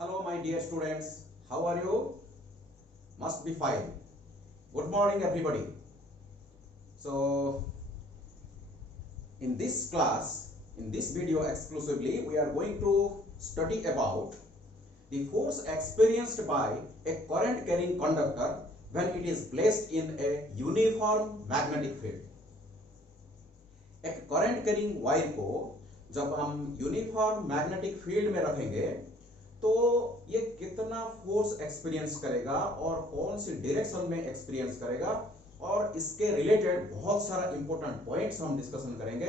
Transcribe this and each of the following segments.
Hello, my dear students. How are you? Must be fine. Good morning, everybody. So, in this class, in this video exclusively, we are going to study about the force experienced by a current carrying conductor when it is placed in a uniform magnetic field. एक current carrying wire को जब हम uniform magnetic field में रखेंगे तो ये कितना force experience करेगा और कौन सी डायरेक्शन में एक्सपीरियंस करेगा, और इसके रिलेटेड बहुत सारा इंपॉर्टेंट पॉइंट्स हम डिस्कशन करेंगे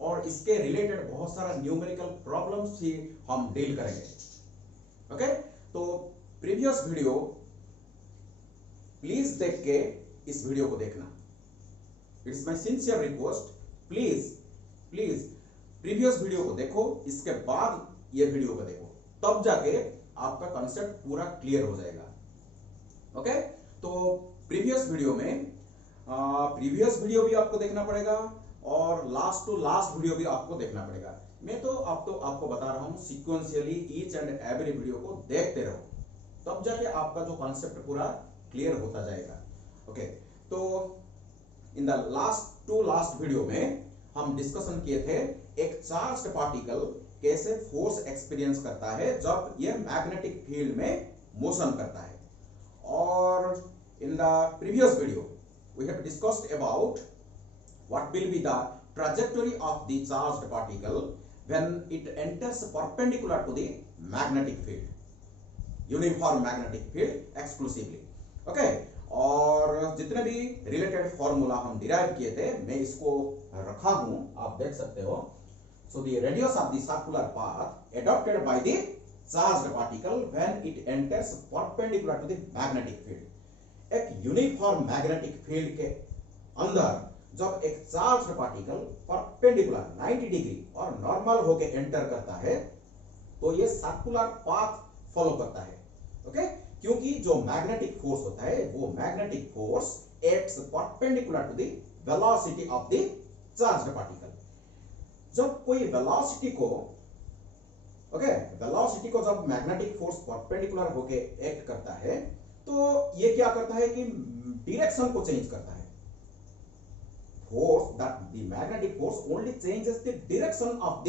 और इसके रिलेटेड बहुत सारा न्यूमेरिकल प्रॉब्लम्स भी हम डील करेंगे। ओके, तो प्रीवियस वीडियो प्लीज देख के इस वीडियो को देखना। It's my sincere request, please previous video को देखो, इसके बाद ये वीडियो को देखो, तब जाके आपका कॉन्सेप्ट पूरा क्लियर हो जाएगा। ओके, तो प्रीवियस वीडियो भी आपको देखना पड़ेगा और लास्ट टू लास्ट वीडियो भी आपको देखना पड़ेगा। मैं तो आपको बता रहा हूं sequentially each and every video को देखते रहो, तब जाके आपका जो कॉन्सेप्ट पूरा क्लियर होता जाएगा। ओके, तो इन द लास्ट वीडियो में हम डिस्कशन किए थे एक चार्ज्ड पार्टिकल कैसे फोर्स एक्सपीरियंस करता है जब ये मैग्नेटिक फील्ड में मोशन करता है। और in the previous video we have discussed about what will be the trajectory of the charged particle when it enters perpendicular to the magnetic field, uniform magnetic field exclusively. Okay, और जितने भी related formula हम derive किए थे मैं इसको रखा हूं, आप देख सकते हो। So the radius of the circular path adopted by the charged particle when it enters perpendicular to the magnetic field. एक यूनिफॉर्म मैग्नेटिक फील्ड के अंदर जब एक चार्ज्ड पार्टिकल परपेंडिकुलर 90 डिग्री और नॉर्मल होके एंटर करता है तो ये सर्कुलर पाथ फॉलो करता है। ओके, क्योंकि जो मैग्नेटिक फोर्स होता है वो magnetic force acts perpendicular to the velocity of the charged particle. जब कोई वेलोसिटी को जब मैग्नेटिक फोर्स परपेंडिकुलर होके एक्ट करता है तो ये क्या करता है कि डायरेक्शन को चेंज करता है। Force that the magnetic force only changes the direction of the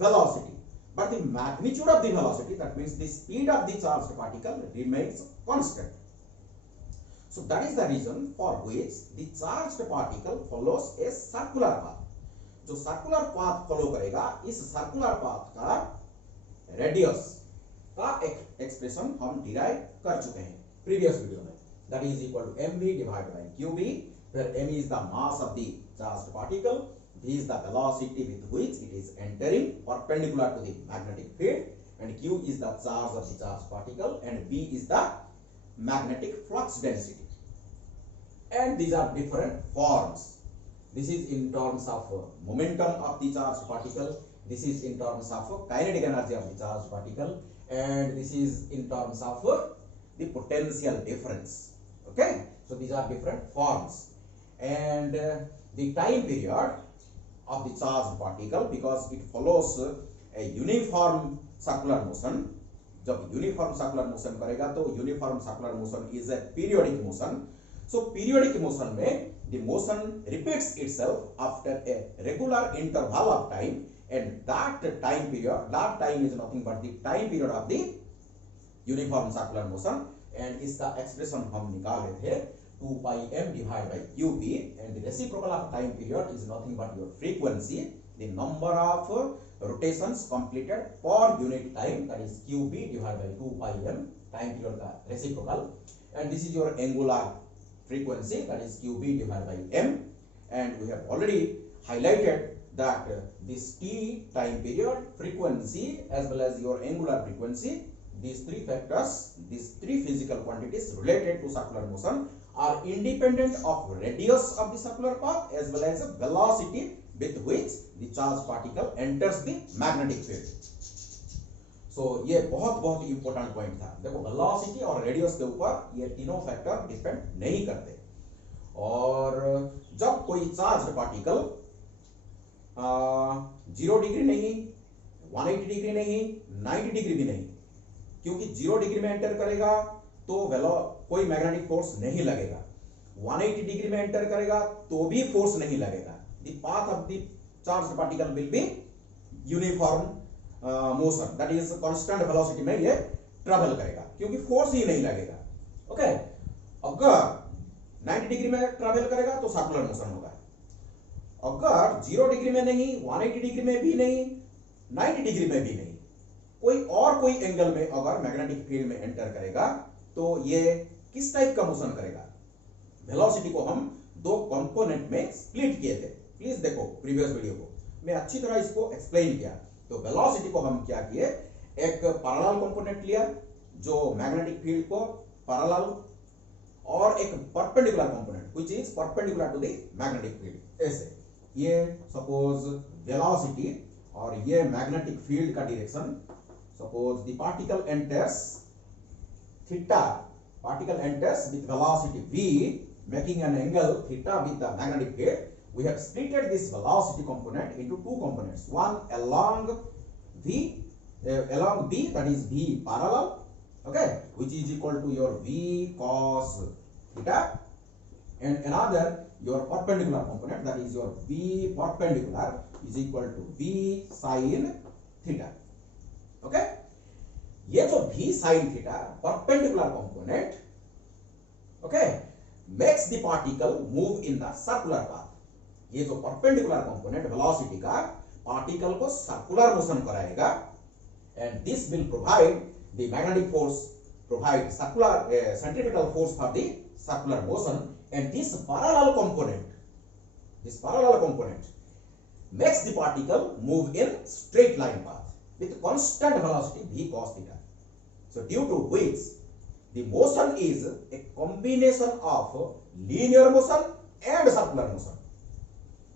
velocity, but the magnitude of the velocity, that means the speed of the charged particle, remains constant. So that is the reason for which the charged particle follows a circular path. जो circular path follow करेगा, इस circular path का radius का expression हम derive कर चुके हैं previous video में। That is equal to mv divided by qb, where m is the mass of the charged particle, v is the velocity with which it is entering perpendicular to the magnetic field, and q is the charge of the charged particle, and v is the magnetic flux density. And these are different forms. This is in terms of momentum of the charged particle, this is in terms of kinetic energy of the charged particle, and this is in terms of the potential difference. Okay, so these are different forms. And the time period of the charged particle, because it follows a uniform circular motion. जब uniform circular motion करेगा तो uniform circular motion is a periodic motion. So periodic motion में the motion repeats itself after a regular interval of time, and that time is nothing but the time period of the uniform circular motion. And इसका expression हम निकाले थे 2 pi m divided by qb, and the reciprocal of time period is nothing but your frequency, the number of rotations completed per unit time, that is qb divided by 2 pi m, time period का reciprocal, and this is your angular frequency, that is qb divided by m. And we have already highlighted that this t time period, frequency, as well as your angular frequency, these three factors, these three physical quantities related to circular motion are independent of radius of the circular path as well as velocity with which the charged particle enters the magnetic field. So ये बहुत important point था। देखो, velocity और radius के ऊपर ये तीनों factor depend नहीं करते। और जब कोई चार्ज्ड पार्टिकल 0 डिग्री नहीं, 180 डिग्री नहीं, 90 डिग्री भी नहीं, क्योंकि 0 डिग्री में एंटर करेगा तो कोई मैग्नेटिक फोर्स नहीं लगेगा, 180 डिग्री में एंटर करेगा तो भी फोर्स नहीं लगेगा। The path of the charge particle will be uniform motion, that is constant velocity में ये ट्रेवल करेगा क्योंकि फोर्स ही नहीं लगेगा। ओके, अगर 90 डिग्री में ट्रेवल करेगा तो सर्कुलर मोशन होगा, अगर 0 डिग्री में नहीं, 180 डिग्री में भी नहीं, 90 डिग्री में भी नहीं, कोई एंगल में अगर मैग्नेटिक फील्ड में एंटर करेगा तो ये किस टाइप का मोशन करेगा। वेलोसिटी को हम दो कंपोनेंट में स्प्लिट किए थे, प्लीज देखो प्रीवियस वीडियो को, मैं अच्छी तरह इसको एक्सप्लेन किया। तो वेलोसिटी को हम क्या किए, एक पैरेलल कंपोनेंट लिया जो मैग्नेटिक फील्ड को पैरेलल, और एक perpendicular component which is perpendicular to the magnetic field. ऐसे ये सपोज वेलोसिटी और ये मैग्नेटिक फील्ड का direction, suppose the particle enters theta, particle enters with velocity v making an angle theta with the magnetic field. We have splitted this velocity component into two components, one along v that is v parallel, okay, which is equal to your v cos theta, and another your perpendicular component that is your v perpendicular is equal to v sin theta. Okay, ये जो v sin theta perpendicular component, okay, makes the particle move in the circular path. ये जो perpendicular component velocity का particle को circular motion कराएगा, and this will provide the magnetic force, provide circular centrifugal force for the circular motion, and this parallel component makes the particle move in straight line path with constant velocity v cos theta. So due to which the motion is a combination of linear motion and circular motion.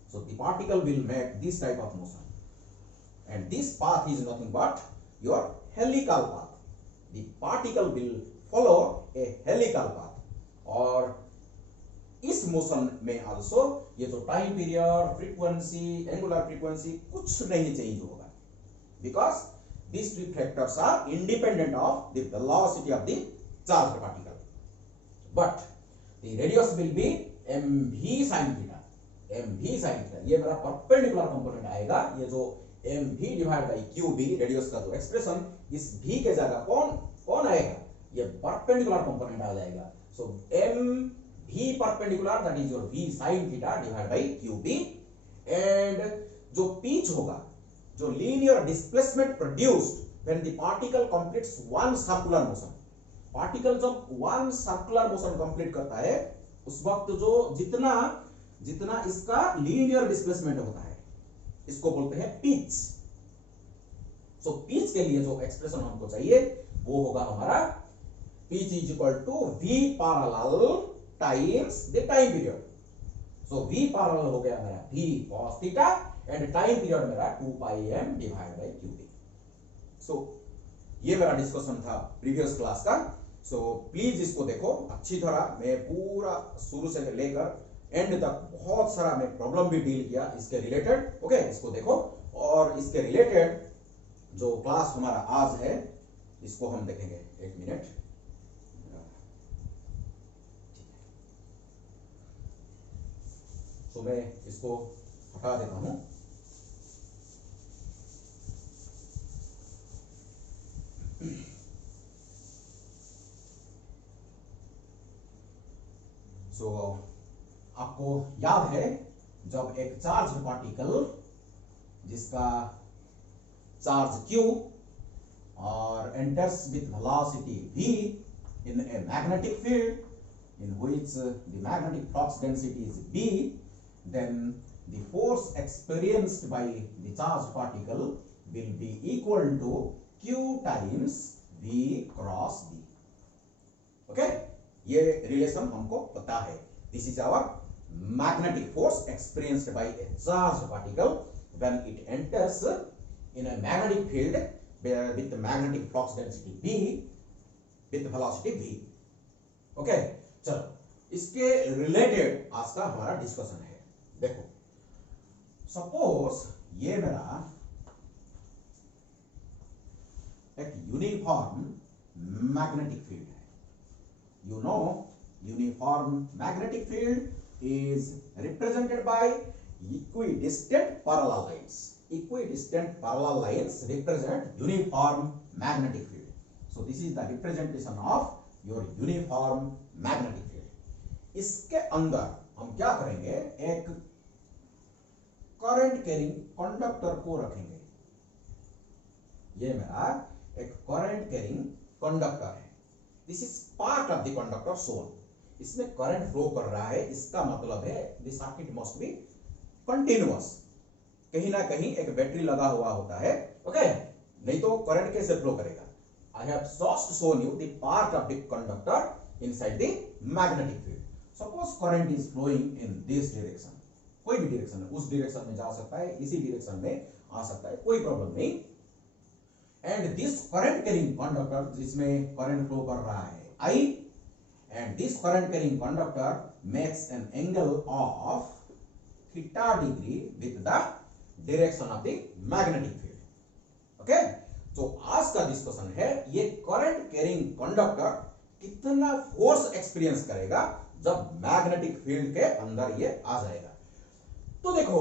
So the particle will make this type of motion, and this path is nothing but your helical path. The particle will follow a helical path, और इस motion में also ये जो time period, frequency, angular frequency कुछ नहीं change होगा, because these two factors are independent of the velocity of the charged particle, but the radius will be mv sin theta, mv sin theta। ये मेरा perpendicular component आएगा, ये जो mv divide by qb radius का जो expression, इस v के जगह कौन आएगा, ये परपेंडिकुलर कंपोनेंट आ जाएगा। सो mv perpendicular that is your v sin theta divide by qb, and जो पिच होगा, जो linear displacement produced when the particle completes one circular motion, particle जब वन सर्कुलर मोशन कंप्लीट करता है उस वक्त जो जितना इसका लीनियर डिस्प्लेसमेंट होता है, इसको बोलते हैं पिच। सो पिच के लिए जो एक्सप्रेशन हमको चाहिए वो होगा हमारा pitch is equal to v parallel times the time period. So v parallel हो गया मेरा v cos theta, and time period मेरा 2 pi m divide by qb। So ये मेरा डिस्कशन था प्रीवियस क्लास का। सो प्लीज इसको देखो अच्छी तरह, मैं पूरा शुरू से लेकर एंड तक बहुत सारा मैं प्रॉब्लम भी डील किया इसके रिलेटेड। ओके, इसको देखो, और इसके रिलेटेड जो क्लास हमारा आज है इसको हम देखेंगे। एक मिनट, तो मैं इसको हटा देता हूं। सो आपको याद है जब एक चार्ज पार्टिकल जिसका चार्ज q और enters with velocity v in a magnetic field in which the magnetic flux density is b, then the force experienced by the charged particle will be equal to q times v cross b। Okay, ये relation हमको पता है। This is our magnetic force experienced by a charged particle when it enters in a magnetic field with magnetic flux density b with velocity v। Okay, चलो इसके related आज का हमारा discussion है। देखो, सपोज ये मेरा एक यूनिफॉर्म मैग्नेटिक फील्ड है। You know uniform magnetic field is represented by equidistant parallel lines. Equidistant parallel lines represent uniform magnetic field. So this is the representation of your uniform magnetic field. इसके अंदर हम क्या करेंगे, एक current carrying conductor को रखेंगे। ये मेरा एक करंट कैरिंग कंडक्टर है। This is part of the conductor zone. इसमें करंट फ्लो कर रहा है, इसका मतलब है this circuit must be continuous. कहीं ना कहीं एक बैटरी लगा हुआ होता है, ओके, नहीं तो करंट कैसे फ्लो करेगा। I have just shown you the part of the conductor inside the magnetic field. Suppose current is flowing in this direction, कोई भी डायरेक्शन में, उस डायरेक्शन में जा सकता है, इसी डायरेक्शन में आ सकता है, कोई प्रॉब्लम नहीं। And this current carrying conductor, जिसमें करंट फ्लो कर रहा है I, and this current carrying conductor makes an angle of theta degree with the direction of the magnetic field. Okay, तो आज का डिस्कशन है ये करंट कैरिंग कंडक्टर कितना फोर्स एक्सपीरियंस करेगा जब मैग्नेटिक फील्ड के अंदर ये आ जाएगा। तो देखो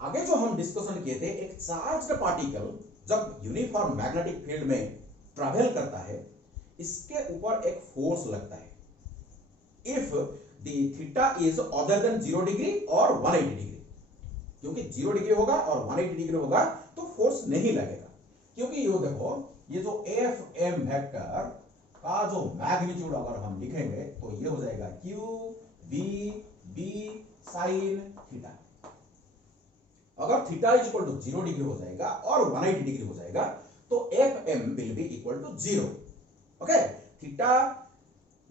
आगे जो हम डिस्कशन किए थे, एक चार्ज्ड पार्टिकल जब यूनिफॉर्म मैग्नेटिक फील्ड में ट्रैवल करता है, इसके ऊपर एक फोर्स लगता है। If the theta is other than 0 degree और 180 डिग्री, क्योंकि 0 डिग्री होगा और 180 डिग्री होगा तो फोर्स नहीं लगेगा। क्योंकि ये देखो, ये जो एफ एम वेक्टर का जो मैग्नीट्यूड अगर हम लिखेंगे तो ये हो जाएगा Q V B sine theta. अगर theta is equal to 0 degree हो जाएगा और 180 डिग्री हो जाएगा तो F M will be equal to 0। Okay, theta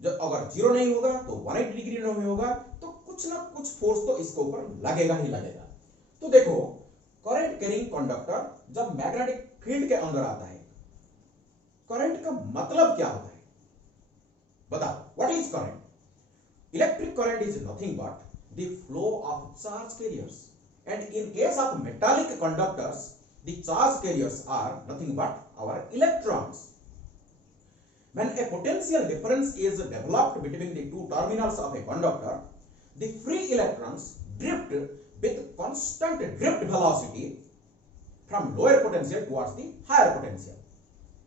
जब अगर 0 नहीं होगा तो 180 डिग्री नहीं होगा, तो कुछ ना कुछ फोर्स तो इसके ऊपर लगेगा ही लगेगा। तो देखो करंट कैरिंग कंडक्टर जब मैग्नेटिक फील्ड के अंदर आता है, करंट का मतलब क्या होता है बताओ, what is current? Electric current is nothing but the flow of charge carriers, and in case of metallic conductors the charge carriers are nothing but our electrons. When a potential difference is developed between the two terminals of a conductor, the free electrons drift with constant drift velocity from lower potential towards the higher potential.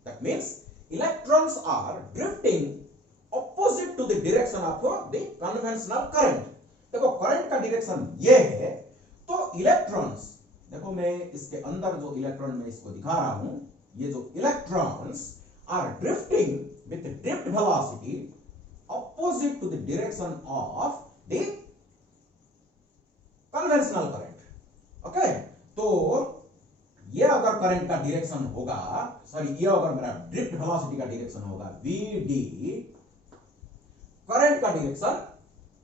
That means electrons are drifting opposite to the direction of the conventional current. देखो current का direction ये है, तो electrons, देखो मैं इसके अंदर जो इलेक्ट्रॉन में इसको दिखा रहा हूं, ये जो electrons are drifting with drift velocity opposite to the direction of the conventional current. Okay, तो ये अगर करंट का डायरेक्शन होगा, सॉरी ये अगर मेरा ड्रिफ्ट वेलोसिटी का डायरेक्शन होगा vd, करंट का डायरेक्शन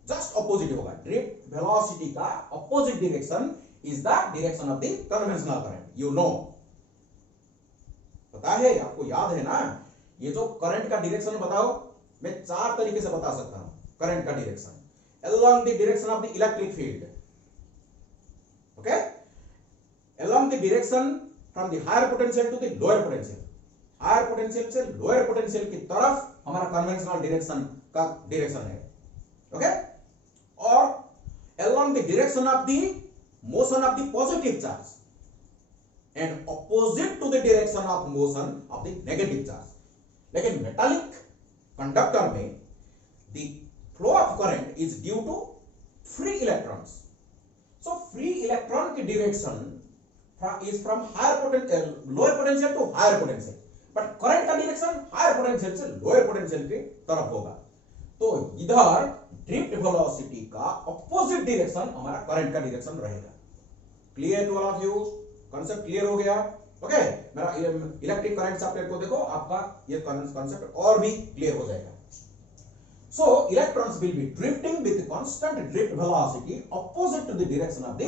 जस्ट ऑपोजिट होगा। ड्रिफ्ट वेलोसिटी का opposite direction is the direction of the conventional current. You know, पता है आपको, याद है ना? ये जो करंट का डायरेक्शन बताओ, मैं 4 तरीके से बता सकता हूं करंट का direction. Along the direction of the electric field, okay, along the direction from the higher potential to the lower potential, higher potential से लोअर पोटेंशियल की तरफ हमारा कन्वेंशनल डायरेक्शन का डायरेक्शन है, ओके, और along the direction of the motion of the positive charge and opposite to the direction of motion of the negative charge. लेकिन metallic conductor में the flow of current is due to free electrons. So free electron की direction is from higher potential, lower potential to higher potential. But current का direction higher potential से lower potential की तरफ होगा। तो इधर drift velocity का opposite direction हमारा करंट का डायरेक्शन रहेगा। Clear to all of you? Concept clear हो गया? ओके, मेरा इलेक्ट्रिक करंट चैप्टर को देखो, आपका ये कॉन्सेप्ट और भी क्लियर हो जाएगा। So electrons will be drifting with constant drift velocity opposite to the direction of the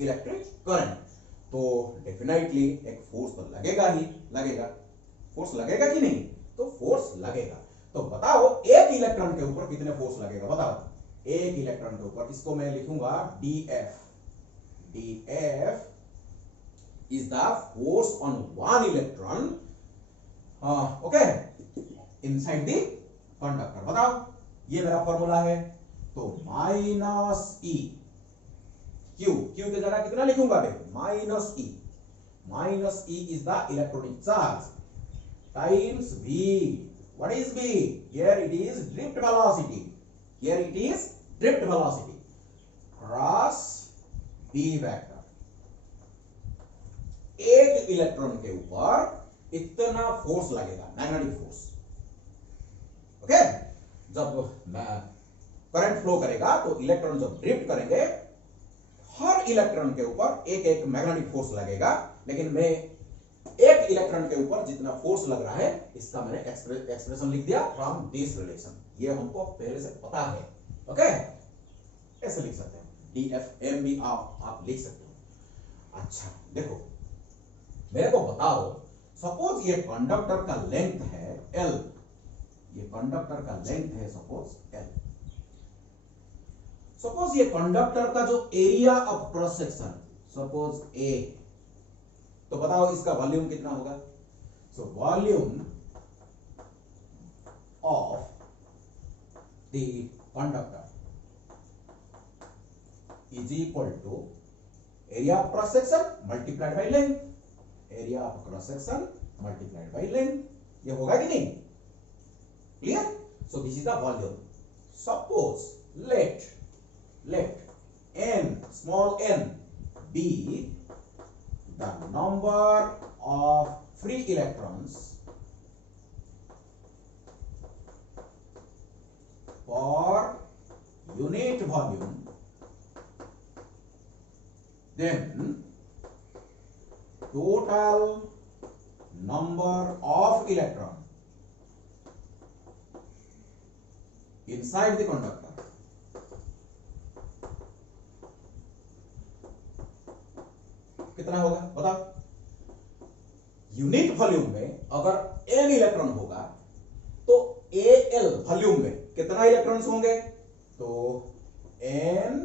electric current. तो डेफिनेटली एक फोर्स तो लगेगा ही लगेगा। फोर्स लगेगा कि नहीं? तो फोर्स लगेगा। तो बताओ एक इलेक्ट्रॉन के ऊपर कितने फोर्स लगेगा? बताओ एक इलेक्ट्रॉन के ऊपर, इसको मैं लिखूंगा df। df is the force on one electron okay, inside the conductor. बताओ, ये मेरा फॉर्मूला है, तो माइनस ई क्यू, क्यू की जगह कितना लिखूंगा मैं, minus E is the electronic charge times v। what is v? here it is drift velocity, cross b vector. एक इलेक्ट्रॉन के ऊपर इतना फोर्स लगेगा, मैग्नेटिक फोर्स। ओके, जब करंट फ्लो करेगा तो इलेक्ट्रॉन जब ड्रिफ्ट करेंगे, हर इलेक्ट्रॉन के ऊपर एक एक मैग्नेटिक फोर्स लगेगा। लेकिन मैं एक इलेक्ट्रॉन के ऊपर जितना फोर्स लग रहा है, इसका मैंने एक्सप्रेशन लिख दिया फ्रॉम दिस रिलेशन। ये हमको पहले से पता है। ओके, ऐसे लिख सकते हैं, DFM भी आप लिख सकते हो। अच्छा देखो, मेरे को बताओ, सपोज ये कंडक्टर का लेंथ है L, ये कंडक्टर का लेंथ है सपोज L। सपोज ये कंडक्टर का जो area of cross section suppose A, तो बताओ इसका वॉल्यूम कितना होगा। So volume of the conductor is equal to area of cross section multiplied by length, area of cross section multiplied by length. ये होगा कि नहीं? Clear? So this is the volume. Suppose let n, small n, be the number of free electrons per unit volume, then total number of electron inside the conductor कितना होगा बताओ। Unit volume में अगर n electron होगा तो Al volume में कितना electrons होंगे, तो NaL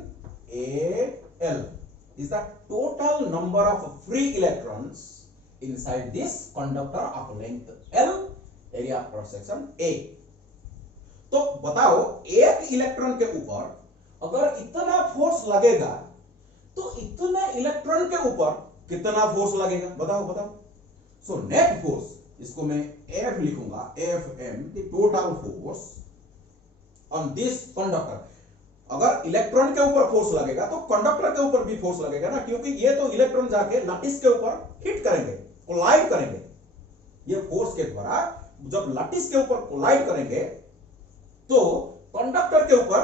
is the total number of free electrons inside this conductor of length L, area of cross section A। तो बताओ, एक इलेक्ट्रॉन के ऊपर अगर इतना फोर्स लगेगा तो इतने इलेक्ट्रॉन के ऊपर कितना फोर्स लगेगा, बताओ। सो नेट फोर्स, इसको मैं F लिखूंगा, FM, the total force on this conductor. अगर इलेक्ट्रॉन के ऊपर फोर्स लगेगा तो कंडक्टर के ऊपर भी फोर्स लगेगा ना, क्योंकि ये तो इलेक्ट्रॉन जाके लैटिस के ऊपर हिट करेंगे, कोलाइड करेंगे। ये फोर्स के द्वारा जब लैटिस के ऊपर कोलाइड करेंगे तो कंडक्टर के ऊपर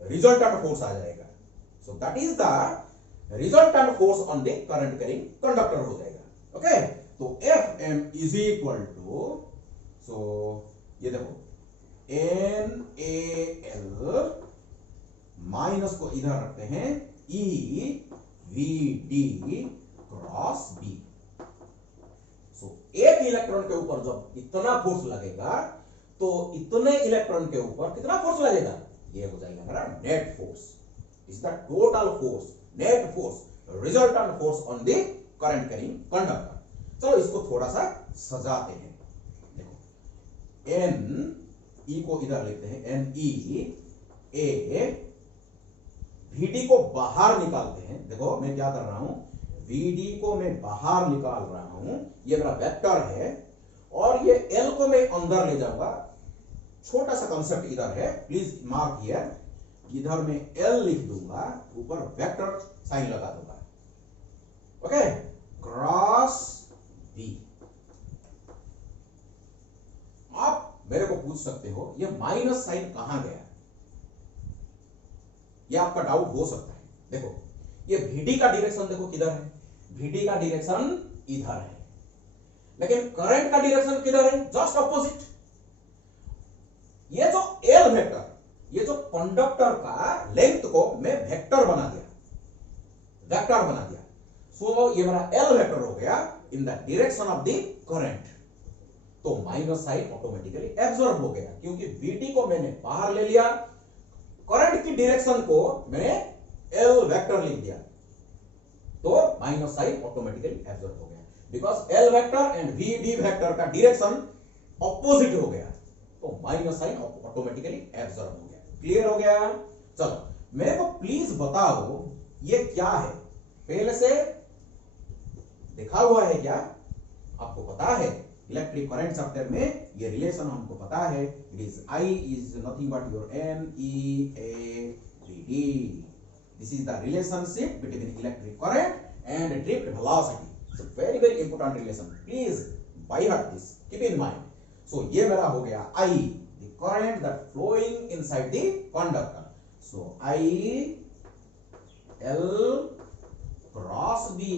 रिजल्टेंट फोर्स आ जाएगा। So that is the resultant force on the current carrying conductor हो जाएगा। ओके, तो FM इज इक्वल टू, सो ये देखो NaL माइनस को इधर रखते हैं, EVD क्रॉस B। सो एक इलेक्ट्रॉन के ऊपर जब इतना फोर्स लगेगा तो इतने इलेक्ट्रॉन के ऊपर कितना फोर्स लगेगा, ये हो जाएगा मेरा net force. Is the total force, net force, resultant force on the current carrying conductor. चलो इसको थोड़ा सा सजाते हैं। देखो, NE को इधर लिखते हैं, NE, VD को बाहर निकालते हैं। देखो मैं क्या कर रहा हूं, VD को मैं बाहर निकाल रहा हूं, ये मेरा वेक्टर है, और ये L को मैं अंदर ले जाऊंगा। छोटा सा कंसेप्ट इधर है, प्लीज मार्क हियर। इधर में L लिख दूंगा, ऊपर वेक्टर साइन लगा दूंगा। Okay, cross B। आप मेरे को पूछ सकते हो ये माइनस साइन कहां गया, ये आपका डाउट हो सकता है। देखो, ये VD का डायरेक्शन देखो किधर है, VD का डायरेक्शन इधर है, लेकिन करंट का डायरेक्शन किधर है, जस्ट ऑपोजिट। ये जो L वेक्टर, ये जो कंडक्टर का लेंथ को मैं वेक्टर बना दिया। सो ये मेरा L वेक्टर हो गया in the direction of the current. तो माइनस साइन ऑटोमेटिकली एब्जॉर्ब हो गया, क्योंकि VD को मैंने बाहर ले लिया, करंट की डायरेक्शन को मैंने L वेक्टर लिख दिया, तो माइनस साइन ऑटोमेटिकली एब्जॉर्ब हो गया। Because L vector and VD vector का डायरेक्शन ऑपोजिट हो गया तो माइनस साइन ऑटोमेटिकली एब्जॉर्ब हो गया। क्लियर हो गया? चलो मेरे को प्लीज बताओ ये क्या है, पहले से देखा हुआ है क्या? आपको पता है इलेक्ट्रिक करंट चैप्टर में ये रिलेशन हमको पता है, it is I is nothing but your N E A V D. This is the relationship between electric current and drift velocity. So very very important relation, please by heart this, keep in mind. So ये मेरा हो गया I, the current that flowing inside the conductor. So I L cross B,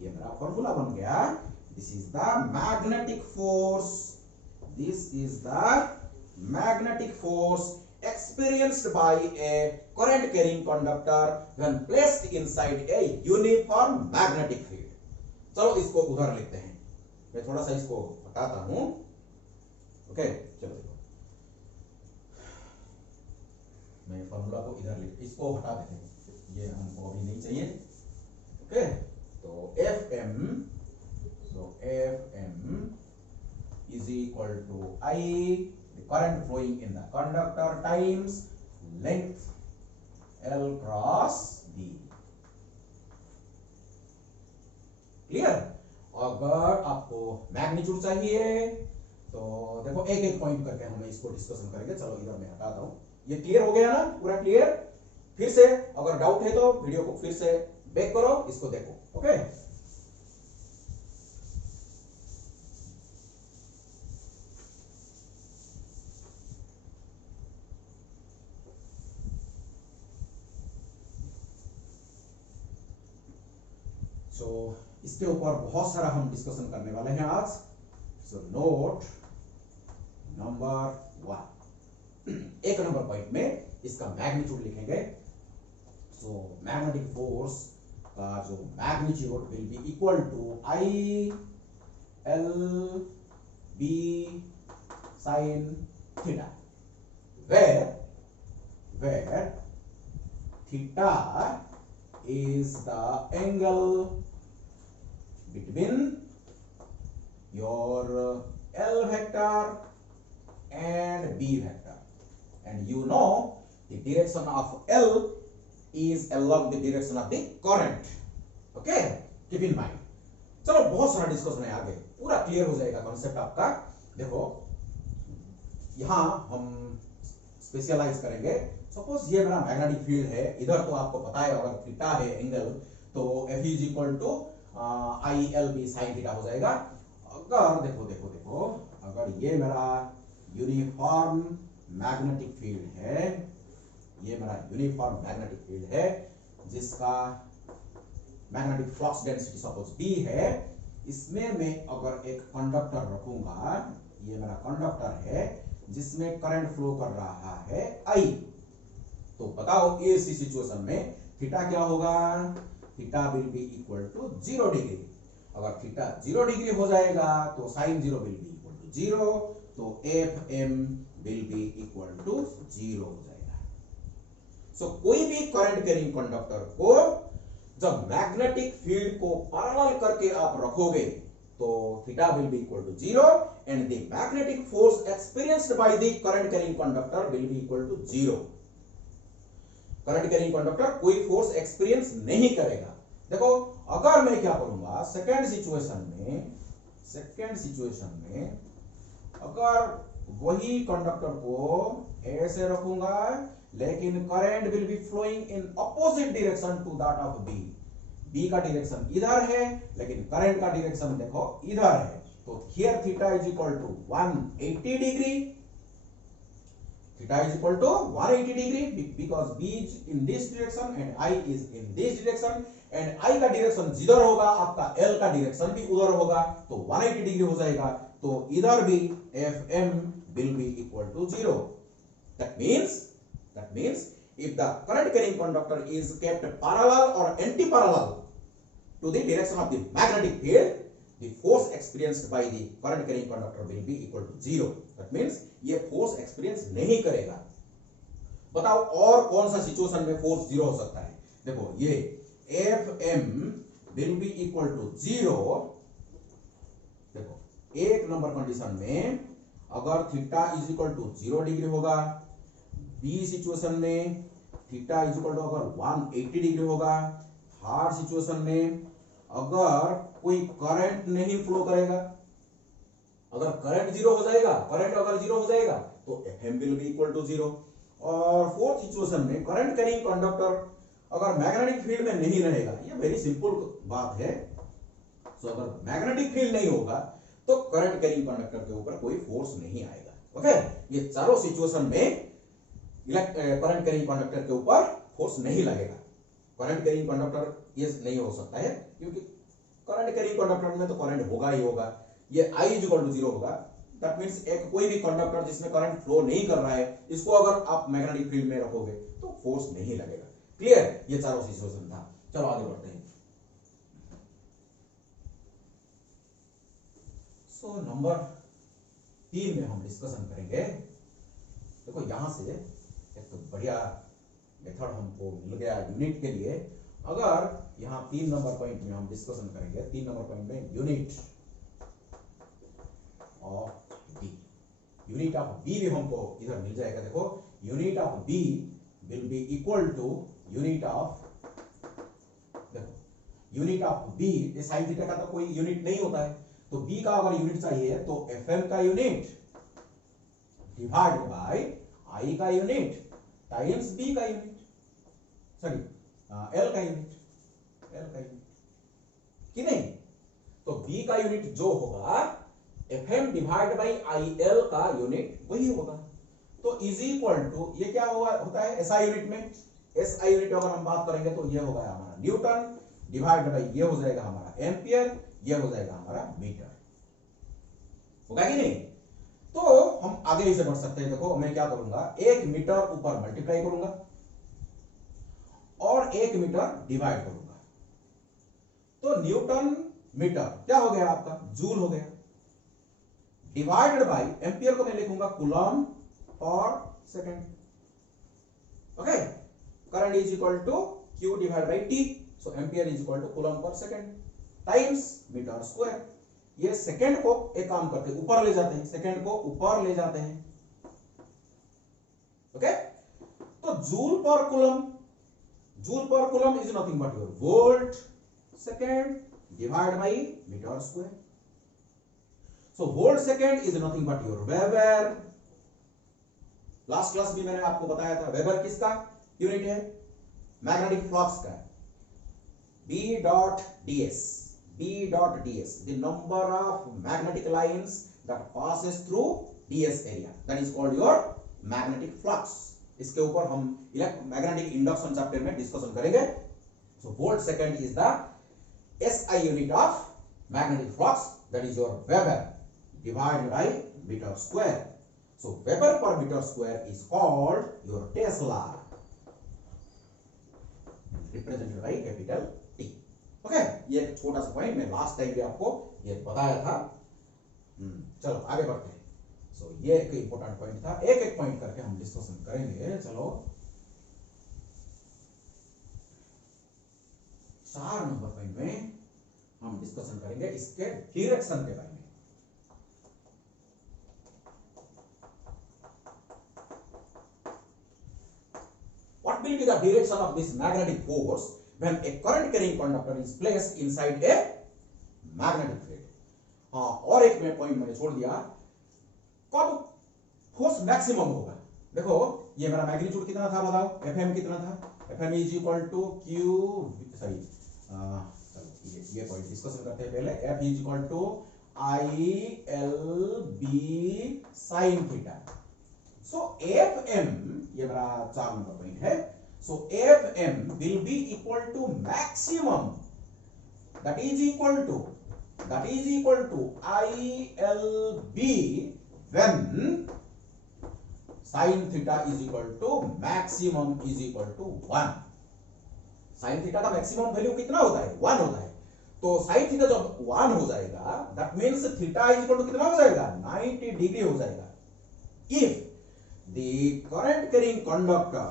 ये मेरा formula बन गया। This is the magnetic force. This is the magnetic force experienced by a current carrying conductor when placed inside a uniform magnetic field. चलो इसको उधर लिखते हैं, मैं थोड़ा सा इसको हटाता हूं। ओके चलो देखो, मैं फॉर्मूला को इधर लिख, इसको हटा देते हैं, ये हमको अभी नहीं चाहिए। ओके तो F M, so Fm is equal to I, the current flowing in the conductor, times length L cross B. Clear? अगर आपको मैग्नीट्यूड चाहिए तो देखो एक एक पॉइंट करके हम इसको डिस्कशन करेंगे। चलो इधर मैं हटाता हूं। ये क्लियर हो गया ना? पूरा क्लियर? फिर से अगर डाउट है तो वीडियो को फिर से बैक करो, इसको देखो। ओके सो इसके ऊपर बहुत सारा हम डिस्कशन करने वाले हैं आज। सो नोट नंबर 1, एक नंबर पॉइंट में इसका मैग्नीट्यूड लिखेंगे। सो मैग्नेटिक फोर्स का जो magnitude will be equal to I L B sine theta, where theta is the angle between your L vector and B vector, and you know the direction of L is along the direction of the current. Okay, keep in mind. चलो बहुत सारा discussion है आगे, पूरा clear हो जाएगा concept आपका। देखो यहां हम स्पेशलाइज करेंगे। सपोज ये मेरा मैग्नेटिक फील्ड है, इधर तो आपको पता है अगर थीटा है एंगल तो F is equal to I L B sine theta हो जाएगा। अगर देखो देखो देखो, अगर ये मेरा यूनिफॉर्म मैग्नेटिक फील्ड है, ये मेरा यूनिफॉर्म मैग्नेटिक फील्ड है जिसका magnetic flux density suppose B है, इसमें मैं अगर एक कंडक्टर रखूंगा, ये मेरा कंडक्टर है जिसमें करंट फ्लो कर रहा है I, तो बताओ ऐसी सिचुएशन में थीटा क्या होगा? Theta will be equal to 0 degree. अगर थीटा 0 डिग्री हो जाएगा तो sine 0 will be equal to 0, तो F M will be equal to 0 हो जाएगा। सो कोई भी करंट कैरिंग कंडक्टर को जब मैग्नेटिक फील्ड को पैरेलल करके आप रखोगे तो theta will be equal to 0 and the magnetic force experienced by the current carrying conductor will be equal to 0। Current carrying conductor कोई फोर्स एक्सपीरियंस नहीं करेगा। देखो अगर मैं क्या करूंगा सेकेंड सिचुएशन में अगर वही कंडक्टर को ऐसे रखूंगा लेकिन current will be flowing in opposite direction to that of B, B का डायरेक्शन इधर है लेकिन करंट का डायरेक्शन देखो इधर है, तो here theta is equal to 180 degree, theta is equal to 180 degree because B is in this direction and I is in this direction and I का डायरेक्शन जिधर होगा आपका L का डायरेक्शन भी उधर होगा, तो 180 डिग्री हो जाएगा, तो इधर भी Fm will be equal to 0. That means if the current carrying conductor is kept parallel or anti-parallel to the direction of the magnetic field, the force experienced by the current carrying conductor will be equal to 0. That means ये force experience नहीं करेगा। बताओ और कौन सा situation में force 0 हो सकता है? देखो ये Fm will be equal to 0, देखो एक नंबर कंडीशन में अगर theta is equal to 0 degree होगा, बी सिचुएशन में थीटा इज इक्वल टू अगर 180 डिग्री होगा, थर्ड सिचुएशन में अगर कोई करंट नहीं फ्लो करेगा, अगर करंट जीरो हो जाएगा, करंट अगर जीरो हो जाएगा तो FM will be equal to 0। और फोर्थ सिचुएशन में करंट कैरिंग कंडक्टर अगर मैग्नेटिक फील्ड में नहीं रहेगा, ये वेरी सिंपल बात है। सो अगर मैग्नेटिक फील्ड नहीं होगा तो करंट कैरिंग कंडक्टर के ऊपर कोई फोर्स नहीं आएगा। ओके, ये चारों सिचुएशन में करंट कैरिंग कंडक्टर के ऊपर फोर्स नहीं लगेगा। करंट कैरिंग कंडक्टर ये नहीं हो सकता है क्योंकि करंट कैरिंग कंडक्टर में तो करंट होगा ही होगा। ये I इज इक्वल टू 0 होगा, दैट मींस एक कोई भी कंडक्टर जिसमें करंट फ्लो नहीं कर रहा है, इसको अगर आप मैग्नेटिक फील्ड में रखोगे तो फोर्स नहीं लगेगा। क्लियर? ये चारों सिचुएशन था। चलो आगे बढ़ते हैं। सो नंबर 3 में हम डिस्कशन करेंगे। देखो यहां से एक तो बढ़िया मेथड हमको मिल गया यूनिट के लिए। अगर यहां 3 नंबर पॉइंट में हम डिस्कशन करेंगे, 3 नंबर पॉइंट में unit of B, unit of B भी हमको इधर मिल जाएगा। देखो unit of B will be equal to unit of, देखो यूनिट ऑफ बी, ये साइन थीटा का तो कोई यूनिट नहीं होता है, तो बी का अगर यूनिट चाहिए तो एफएम का यूनिट डिवाइड बाय आई का यूनिट टाइम्स बी का यूनिट, सॉरी एल का यूनिट, एल का यूनिट कि नहीं। तो बी का यूनिट जो होगा FM divide by I L का यूनिट वही होगा। तो इज इक्वल टू, ये क्या होता है एसआई यूनिट में, एसआई यूनिट अगर हम बात करेंगे तो ये होगा हमारा न्यूटन डिवाइड बाय ये हो जाएगा हमारा एम्पियर, ये हो जाएगा हमारा मीटर, होगा कि नहीं। तो हम आगे इसे बढ़ सकते हैं। देखो मैं क्या करूंगा, 1 मीटर ऊपर मल्टीप्लाई करूंगा और 1 मीटर डिवाइड करूंगा, तो न्यूटन मीटर क्या हो गया आपका, जूल हो गया, डिवाइडेड बाय एम्पियर को मैं लिखूंगा coulomb per second. Okay, current is equal to Q divide by T, so ampere is equal to coulomb per second times metre square. ये सेकंड को एक काम करते हैं ऊपर ले जाते हैं, सेकंड को ऊपर ले जाते हैं। ओके, तो joule per coulomb, joule per coulomb is nothing but your volt second divide by metre square. So volt second is nothing but your weber. Last class भी मैंने आपको बताया था वेबर किसका यूनिट है, मैग्नेटिक फ्लक्स का, B dot ds, B dot ds, the number of magnetic lines that passes through ds area, that is called your magnetic flux. इसके ऊपर हम मैग्नेटिक इंडक्शन चैप्टर में डिस्कशन करेंगे। So volt second is the SI unit of magnetic flux, that is your Weber divided by meter square. So Weber per meter square is called your Tesla, represented by capital T. Okay, ये एक छोटा सा point मैं last time भी आपको ये बताया था। चलो आगे बढ़ते हैं। सो ये एक इंपॉर्टेंट पॉइंट था, एक एक पॉइंट करके हम डिस्कशन करेंगे। चलो 4 नंबर पॉइंट में हम डिस्कशन करेंगे इसके डायरेक्शन के बारे में। What will be the direction of this magnetic force when a current carrying conductor is placed inside a magnetic field? हाँ, और एक पॉइंट मैंने छोड़ दिया, कब फोर्स मैक्सिमम होगा। देखो ये मेरा मैग्नीट्यूड कितना था बताओ, एफएम कितना था, FM is equal to Q, sorry चलो ये पॉइंट डिस्कशन करते हैं पहले। F is equal to I L B sine theta. So FM, ये मेरा 4 नंबर पॉइंट है। So FM will be equal to maximum, that is equal to ILB when sin theta is equal to maximum is equal to 1। sin theta का maximum value कितना होता है, 1 होता है। तो sin theta जब 1 हो जाएगा, that means theta is equal to कितना हो जाएगा, 90 डिग्री हो जाएगा। if the current carrying conductor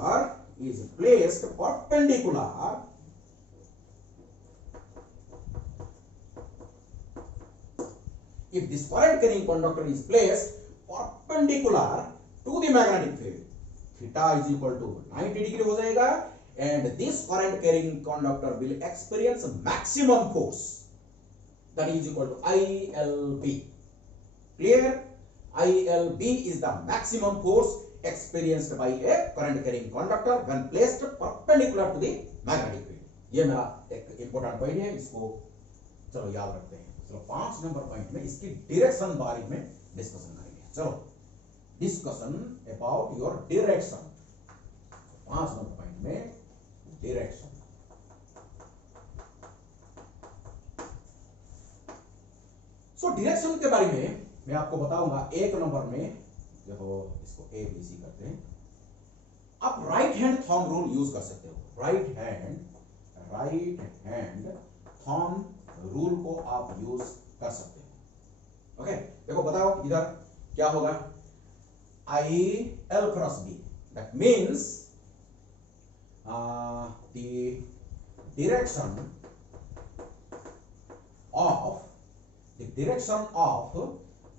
is placed perpendicular if this current carrying conductor is placed perpendicular to the magnetic field, theta is equal to 90 degree हो जाएगा, and this current carrying conductor will experience maximum force, that is equal to ILB. Clear? ILB is the maximum force experienced by a current carrying conductor when placed perpendicular to the magnetic field. ये मेरा एक important point है, इसको चलो याद रखते हैं. चलो 5 नंबर पॉइंट में इसकी डायरेक्शन बारे में डिस्कशन करेंगे. चलो discussion about your direction. 5 number point में डायरेक्शन. सो डायरेक्शन के बारे में मैं आपको बताऊंगा. 1 नंबर में देखो, इसको ए बी सी करते हैं. आप right hand thumb rule use कर सकते हो. राइट हैंड थंब रूल को आप यूज कर सकते हो. ओके, देखो बताओ इधर क्या होगा. I L cross B, that means the direction of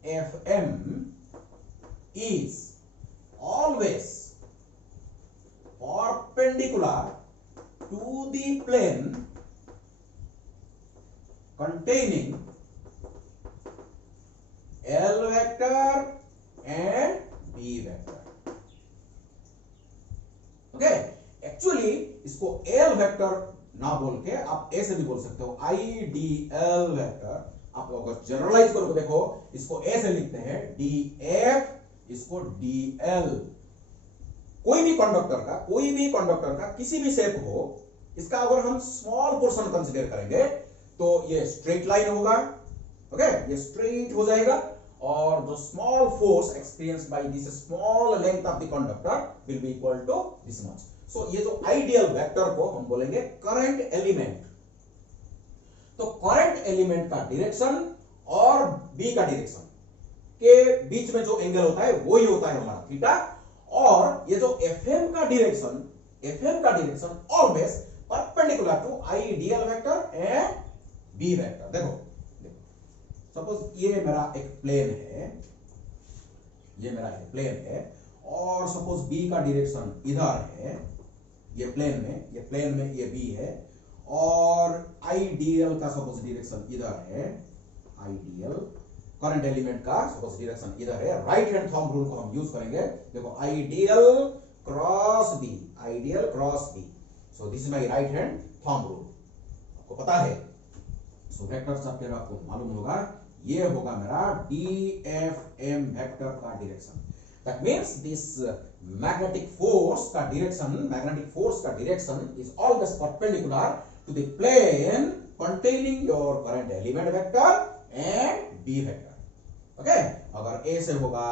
FM is always perpendicular to the plane containing L vector and B vector. Okay, actually इसको L वेक्टर ना बोल के आप ए से भी बोल सकते हो. IDL वेक्टर आप अगर जनरलाइज करो तो देखो, इसको ए से लिखते हैं DF, इसको DL. कोई भी कंडक्टर का किसी भी शेप हो, इसका अगर हम स्मॉल पोर्शन कंसीडर करेंगे तो ये स्ट्रेट लाइन होगा. ओके, ये स्ट्रेट हो जाएगा, और जो small force experienced by this small length of the conductor will be equal to this much. So ये जो आइडियल वेक्टर को हम बोलेंगे करंट एलिमेंट. तो करंट एलिमेंट का डायरेक्शन और बी का डायरेक्शन के बीच में जो एंगल होता है वो ही होता है हमारा थीटा. और ये जो एफएम का direction always perpendicular to ideal vector and B vector. देखो सपोज ये मेरा एक प्लेन है, और सपोज बी का डायरेक्शन इधर है. ये प्लेन में ये बी है, और आइडियल का सपोज डायरेक्शन इधर है. आइडियल करंट एलिमेंट का सपोज डायरेक्शन इधर है. राइट हैंड थंब रूल को हम यूज करेंगे. देखो ideal cross B. So this is my right hand thumb rule. आपको पता है, सो वेक्टर सब आपको मालूम होगा. ये होगा मेरा DFM वेक्टर का direction. That means this magnetic force का direction is always perpendicular to the plane containing your current element vector and B vector. Okay, अगर A से होगा,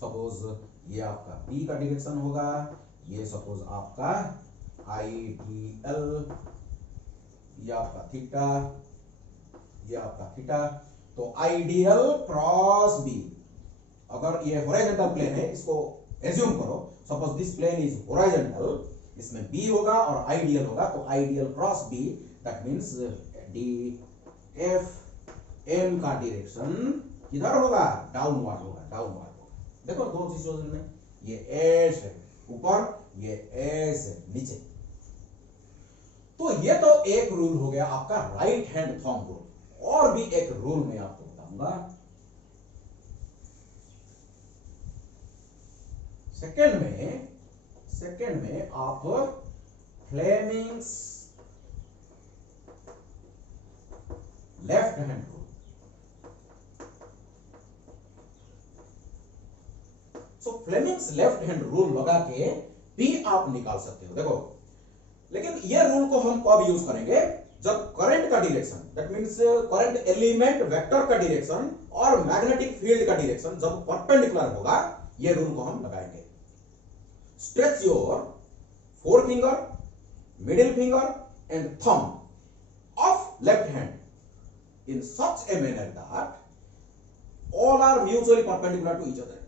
सपोज ये आपका B का डायरेक्शन होगा, ये सपोज आपका IDL, ये आपका थीटा, ये आपका थीटा. तो आइडियल क्रॉस बी, अगर ये हॉरिजॉन्टल प्लेन है, इसको एज्यूम करो, suppose this plane is horizontal, इसमें बी होगा और आइडियल होगा. तो ideal cross B, that means D F M का डायरेक्शन किधर होगा, डाउनवर्ड होगा. देखो दो सिचुएशन में, ये एस है ऊपर, ये एस है नीचे. तो ये तो एक रूल हो गया आपका राइट हैंड थंब रूल. और भी एक रूल मैं आपको बताऊंगा. सेकंड में आप फ्लेमिंग्स लेफ्ट हैंड रूल. सो फ्लेमिंग्स लेफ्ट हैंड रूल लगा के भी आप निकाल सकते हो. देखो, लेकिन ये रूल को हम कब यूज करेंगे, जब करंट का direction, that means current element vector का डायरेक्शन और मैग्नेटिक फील्ड का डायरेक्शन जब परपेंडिकुलर होगा, ये रूल को हम लगाएंगे. Stretch your forefinger, middle finger and thumb of left hand in such a manner that all are mutually perpendicular to each other.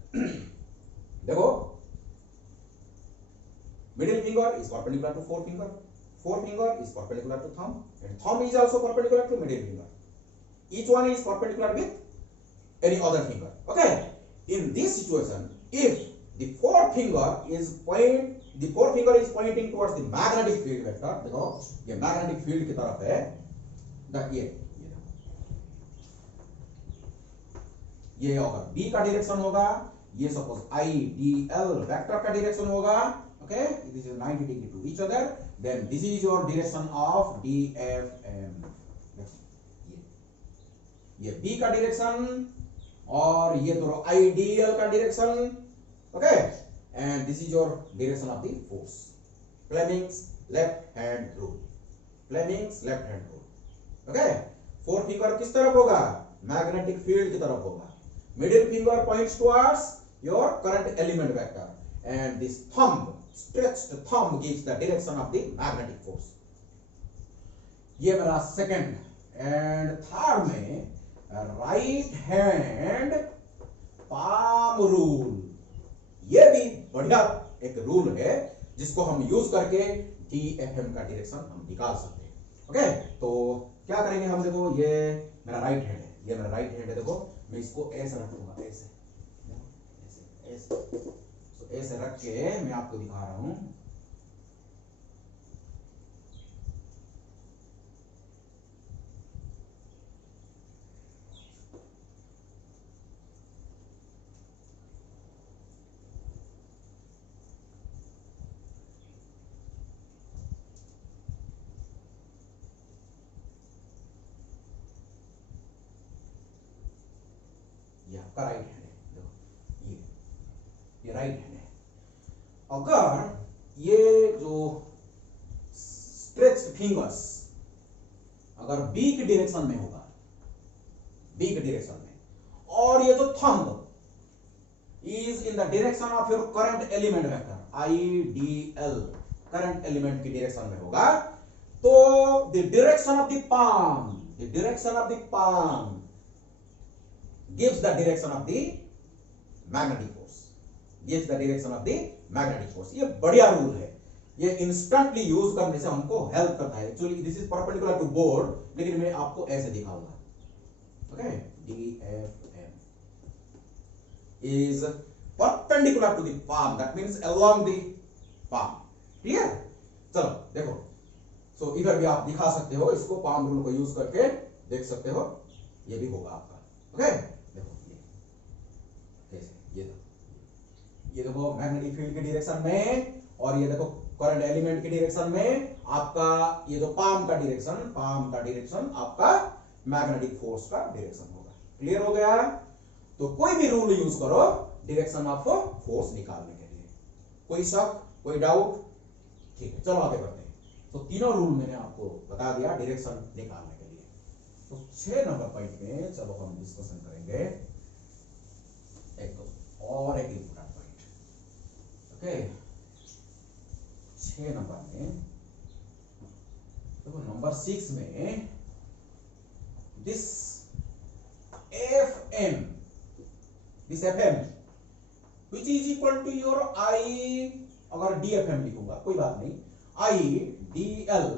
देखो, middle finger is perpendicular to forefinger is perpendicular to thumb, and thumb is also perpendicular to middle finger. each one is perpendicular with any other finger. Okay, in this situation, if the forefinger is pointing towards the magnetic field vector, देखो ये magnetic field की तरफ है, ये अगर B का direction होगा, ये सपोज IDL वेक्टर का डायरेक्शन होगा, okay, this is 90 degree to each other, then this is your direction of DFM. ये B का डायरेक्शन और ये दोनों IDL का direction, okay, and this is your direction of the force. Fleming's left hand rule. Fleming's left hand rule. Okay, four finger किस तरफ होगा? Magnetic field की तरफ होगा. Middle finger points towards your current element vector, and this thumb, stretched thumb, gives the direction of the magnetic force. ये मेरा second. And third में right hand palm rule. ये भी बढ़िया एक रूल है जिसको हम यूज करके DFM का डायरेक्शन हम निकाल सकते हैं. ओके, तो क्या करेंगे हम? देखो ये मेरा राइट हैंड है, ये मेरा राइट हैंड है. देखो मैं इसको ऐसे रखूंगा, ऐसे ऐसे ऐसे, तो ऐसे रख के मैं आपको दिखा रहा हूं. ये आपका राइट हैंड है. देखो ये राइट हैंड है. अगर ये जो स्ट्रेच्ड फिंगर्स अगर B की डायरेक्शन में होगा, B की डायरेक्शन में, और ये जो thumb is in the direction of your current element vector IDL, current element की डायरेक्शन में होगा, तो the direction of the palm gives the direction of the magnetic force. Gives the direction of the magnetic force. ये बढ़िया rule है. ये instantly use करने से हमको हेल्प करता है. Actually this is perpendicular to board, लेकिन मैं आपको ऐसे दिखाऊंगा. Okay, DFM is perpendicular to the palm. That means along the palm. Clear? चलो देखो. सो इधर भी आप दिखा सकते हो, इसको पाम रूल को यूज करके देख सकते हो. ये भी होगा आपका. ओके, देखो कैसे, ये देखो मैग्नेटिक फील्ड की डायरेक्शन में, और ये देखो करंट एलिमेंट की डायरेक्शन में आपका ये जो पाम का डायरेक्शन आपका मैग्नेटिक फोर्स का डायरेक्शन होगा. क्लियर हो गया? तो कोई भी रूल यूज करो डायरेक्शन ऑफ फोर्स निकालने के लिए. कोई शक, कोई डाउट? ठीक है, चलो आगे बढ़ते हैं. तो तीनों रूल मैंने आपको बता दिया डायरेक्शन निकालने के लिए. तो 6 नंबर पॉइंट में चलो हम डिस्कशन करेंगे और एक इंपोर्टेंट पॉइंट. ओके, 6 नंबर में देखो, नंबर 6 में this FM which is equal to your अगर DFM लिखूंगा कोई बात नहीं, IDL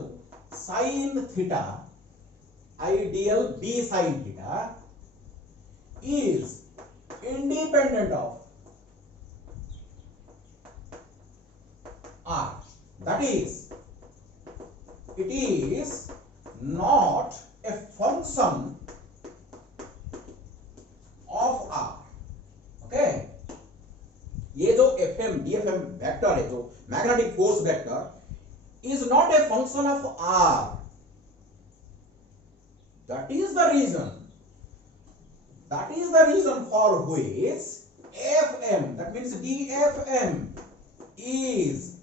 sin theta, IDL B sin theta is independent of R. That is, it is not a function of R. Okay? ये जो FM DFM वेक्टर है, जो magnetic force vector, is not a function of R. That is the reason for which FM, that means DFM, is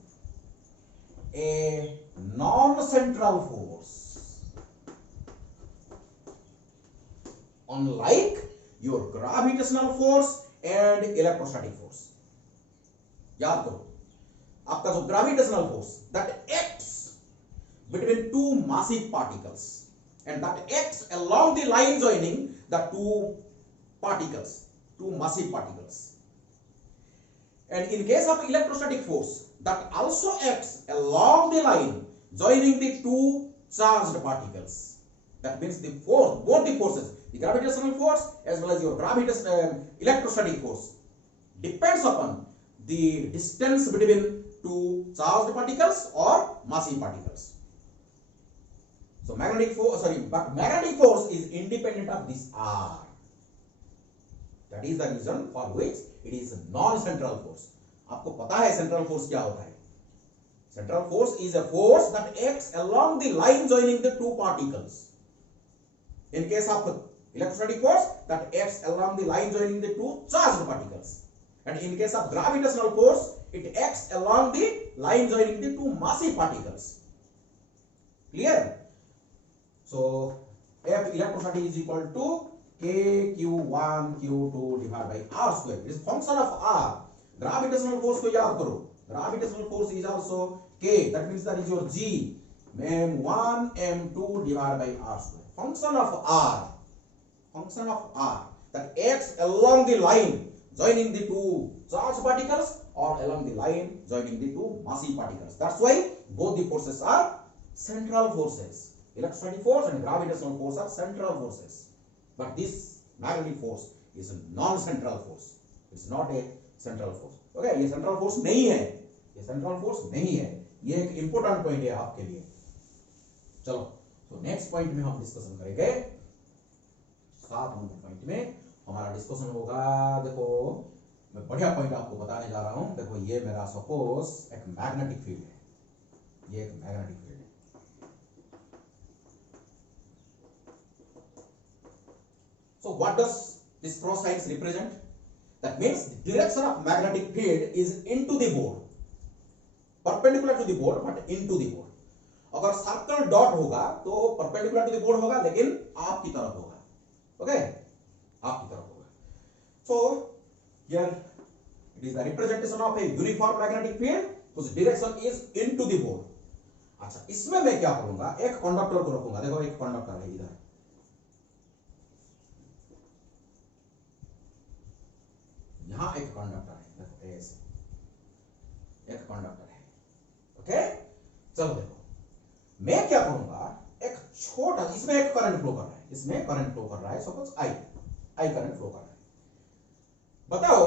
a non-central force, unlike your gravitational force and electrostatic force. याद करो, आपका जो gravitational force that acts between two massive particles, and that acts along the line joining the two massive particles. And in case of electrostatic force, that also acts along the line joining the two charged particles. That means the force, both the forces, the gravitational force as well as your electrostatic force, depends upon the distance between two charged particles or massive particles. So magnetic force is independent of this R. That is the reason for which it is non-central force. आपको पता है central force क्या होता है? Central force is a force that acts along the line joining the two particles. In case of electrostatic force, that acts along the line joining the two charged particles. And in case of gravitational force, it acts along the line joining the two massive particles. Clear? So, F electrostatic is equal to K Q1 Q2 divided by R square. It is function of R. Gravitational force को याद करो. Gravitational force is also K. That means that is your G. M1 M2 divided by R square. Function of R. Function of R that acts along the line joining the two charged particles or along the line joining the two massive particles. That's why both the forces are central forces. Electrostatic force and gravitational force are central forces. But this magnetic force is a non-central force. It's not a central force. Okay, ये central force नहीं है. ये central force नहीं है. ये एक important point है आपके लिए. चलो, तो next point में हम discussion करेंगे. 7 नंबर पॉइंट में हमारा डिस्कशन होगा. देखो, मैं बढ़िया पॉइंट आपको बताने जा रहा हूं. देखो, ये मेरा सपोज एक मैग्नेटिक फील्ड है. ये एक मैग्नेटिक फील्ड है. So what does this cross lines represent? That means the direction of magnetic field is into the board, perpendicular to the board but into the board. अगर circle dot होगा तो perpendicular to the board होगा, लेकिन आपकी तरफ होगा. Okay, आपकी तरफ होगा. So here it is the representation of a uniform magnetic field whose direction is into the board. अच्छा, इसमें मैं क्या करूंगा, एक कंडक्टर को रखूंगा. देखो, एक कंडक्टर है इधर. यहां एक कंडक्टर है. देखो, ऐसे एक कंडक्टर है. ओके, चलो देखो, मैं क्या करूंगा, एक छोटा, इसमें एक करंट फ्लो कर रहा है. इसमें करंट फ्लो कर रहा है. सपोज आई करंट फ्लो कर रहा है. बताओ,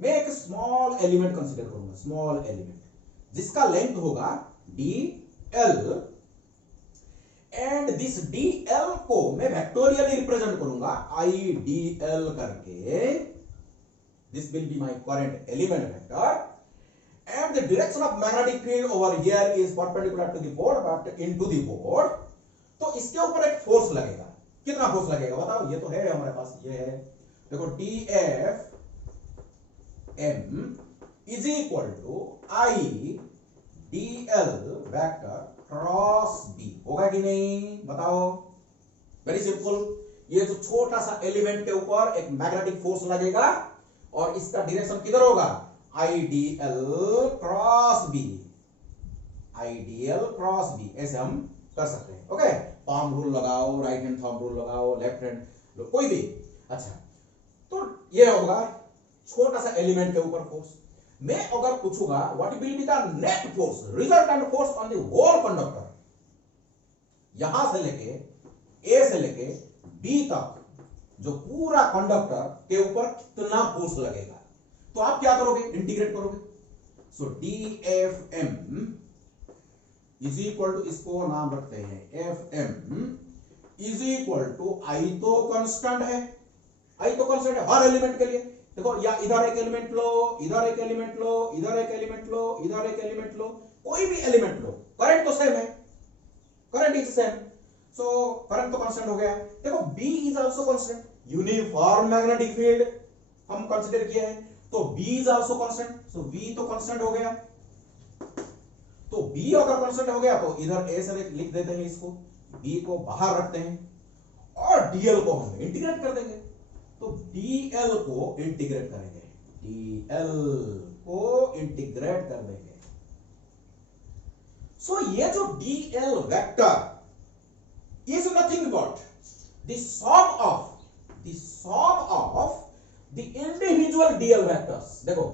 मैं एक स्मॉल एलिमेंट कंसीडर करूंगा. स्मॉल एलिमेंट जिसका लेंथ होगा dl, एंड दिस dl को मैं वेक्टोरियली रिप्रेजेंट करूंगा idl करके. This will be my current element vector. And the direction of magnetic field over here is perpendicular to the board but into the board. तो इसके ऊपर एक force लगेगा. कितना फोर्स लगेगा बताओ. ये तो है हमारे पास, ये है. देखो, dF m is equal to I dl vector cross b. होगा कि नहीं बताओ. Very simple. ये जो छोटा सा एलिमेंट के ऊपर एक मैग्नेटिक फोर्स लगेगा और इसका डायरेक्शन किधर होगा, IDL cross B. IDL cross B ऐसे हम कर सकते हैं. ओके, पाम रूल लगाओ, राइट हैंड थंब रूल लगाओ, लेफ्ट हैंड, कोई भी. अच्छा, तो ये होगा छोटा सा एलिमेंट के ऊपर फोर्स. मैं अगर पूछूंगा what will be the net force, resultant force on the whole conductor, यहां से लेके ए से लेके बी तक जो पूरा कंडक्टर के ऊपर कितना फोर्स लगेगा, तो आप क्या करोगे, इंटीग्रेट करोगे. सो DFM इज इक्वल टू, इसको नाम रखते हैं FM इज इक्वल टू, आई तो कांस्टेंट है. आई तो कांस्टेंट है हर एलिमेंट के लिए. देखो, या इधर एक एलिमेंट लो, इधर एक एलिमेंट लो, इधर एक एलिमेंट लो, इधर एक एलिमेंट लो, कोई भी एलिमेंट लो, करंट तो सेम है. Current is same. So current तो कांस्टेंट हो गया. देखो, B is also constant. Uniform magnetic field हम कंसीडर किए हैं, तो B is also constant. So B तो कांस्टेंट हो गया. तो B अगर कांस्टेंट हो गया तो इधर A से लिख देते हैं, इसको B को बाहर रखते हैं और DL को हम इंटीग्रेट कर देंगे. तो DL को इंटीग्रेट करेंगे, DL को इंटीग्रेट कर देंगे. सो ये जो DL vector is nothing but the sum of the individual DL vectors. देखो,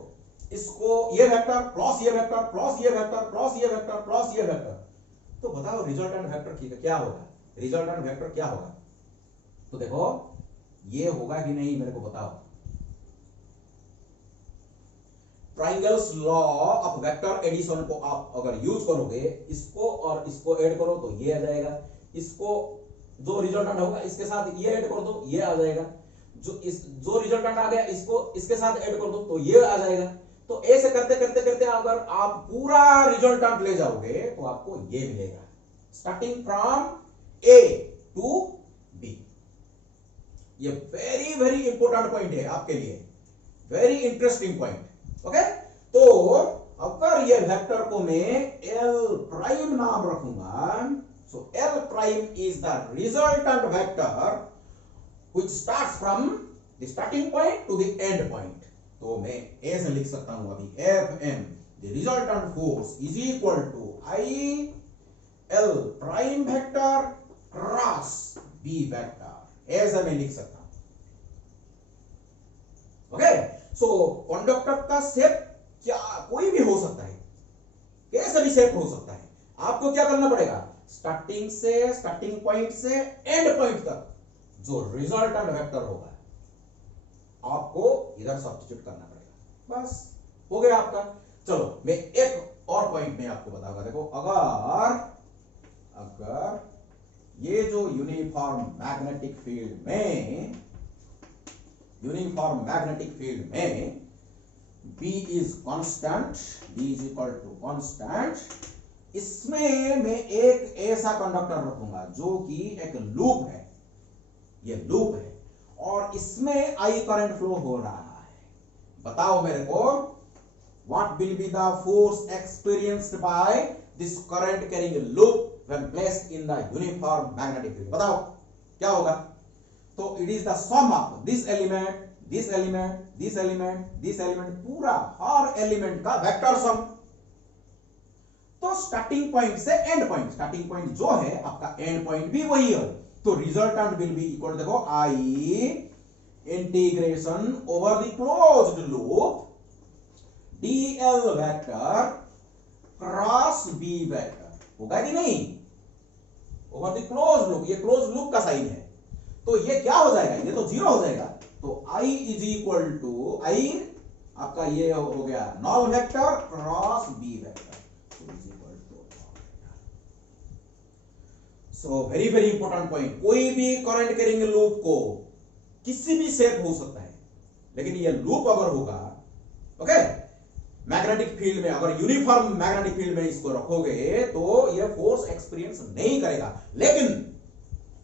इसको ये वेक्टर प्लस ये वेक्टर प्लस ये वेक्टर प्लस ये वेक्टर प्लस ये वेक्टर, तो बताओ रिजल्टेंट वेक्टर क्या होगा. रिजल्टेंट वेक्टर क्या होगा? तो देखो ये होगा कि नहीं मेरे को बताओ। Triangles law of vector addition को आप अगर यूज करोगे, इसको और इसको ऐड करो तो ये आ जाएगा, इसको जो रिजल्टेंट होगा इसके साथ ये ऐड कर दो ये आ जाएगा, जो रिजल्टेंट आ गया इसको इसके साथ ऐड कर दो तो ये आ जाएगा। तो ऐसे करते करते करते अगर आप पूरा रिजल्टेंट ले जाओगे तो आपको ये मिलेगा, starting from A to B. ये वेरी वेरी इंपॉर्टेंट पॉइंट है आपके लिए, वेरी इंटरेस्टिंग पॉइंट। ओके, तो अगर ये वेक्टर को मैं एल प्राइम नाम रखूंगा, so L prime is the resultant vector which starts from the starting point to the end point. तो मैं ऐसे लिख सकता हूं अभी F M the resultant force is equal to I L prime vector cross B vector, ऐसे मैं लिख सकता हूं। ओके, सो कंडक्टर का शेप क्या कोई भी हो सकता है, कैसे भी शेप हो सकता है। आपको क्या करना पड़ेगा, स्टार्टिंग पॉइंट से एंड पॉइंट तक जो रिजल्टेंट वेक्टर होगा आपको इधर सब्स्टिट्यूट करना पड़ेगा, बस हो गया आपका। चलो मैं एक और पॉइंट में आपको बताऊंगा। देखो अगर ये जो यूनिफॉर्म मैग्नेटिक फील्ड में B is constant, B is equal to constant, इसमें मैं एक ऐसा कंडक्टर रखूंगा जो कि एक लूप है, ये लूप है और इसमें आई करंट फ्लो हो रहा है। बताओ मेरे को, what will be the force experienced by this current carrying loop when placed in the uniform magnetic field? बताओ क्या होगा? तो it is the sum of this element, this element, this element, this element, पूरा हर element का vector sum. तो starting point से end point, starting point जो है आपका एंड पॉइंट भी वही है, तो रिजल्टेंट विल बी इक्वल, देखो I integration over the closed loop D L vector cross B vector, होगा कि नहीं? ओवर द क्लोज्ड लूप, ये क्लोज्ड लूप का साइन है, तो ये क्या हो जाएगा, ये तो जीरो हो जाएगा। तो I is equal to I आपका ये हो गया null vector cross B vector, तो is equal to. So very very important point, कोई भी करंट कैरिंग लूप को किसी भी शेप हो सकता है, लेकिन ये लूप अगर होगा, ओके, मैग्नेटिक फील्ड में, अगर यूनिफॉर्म मैग्नेटिक फील्ड में इसको रखोगे तो ये फोर्स एक्सपीरियंस नहीं करेगा। लेकिन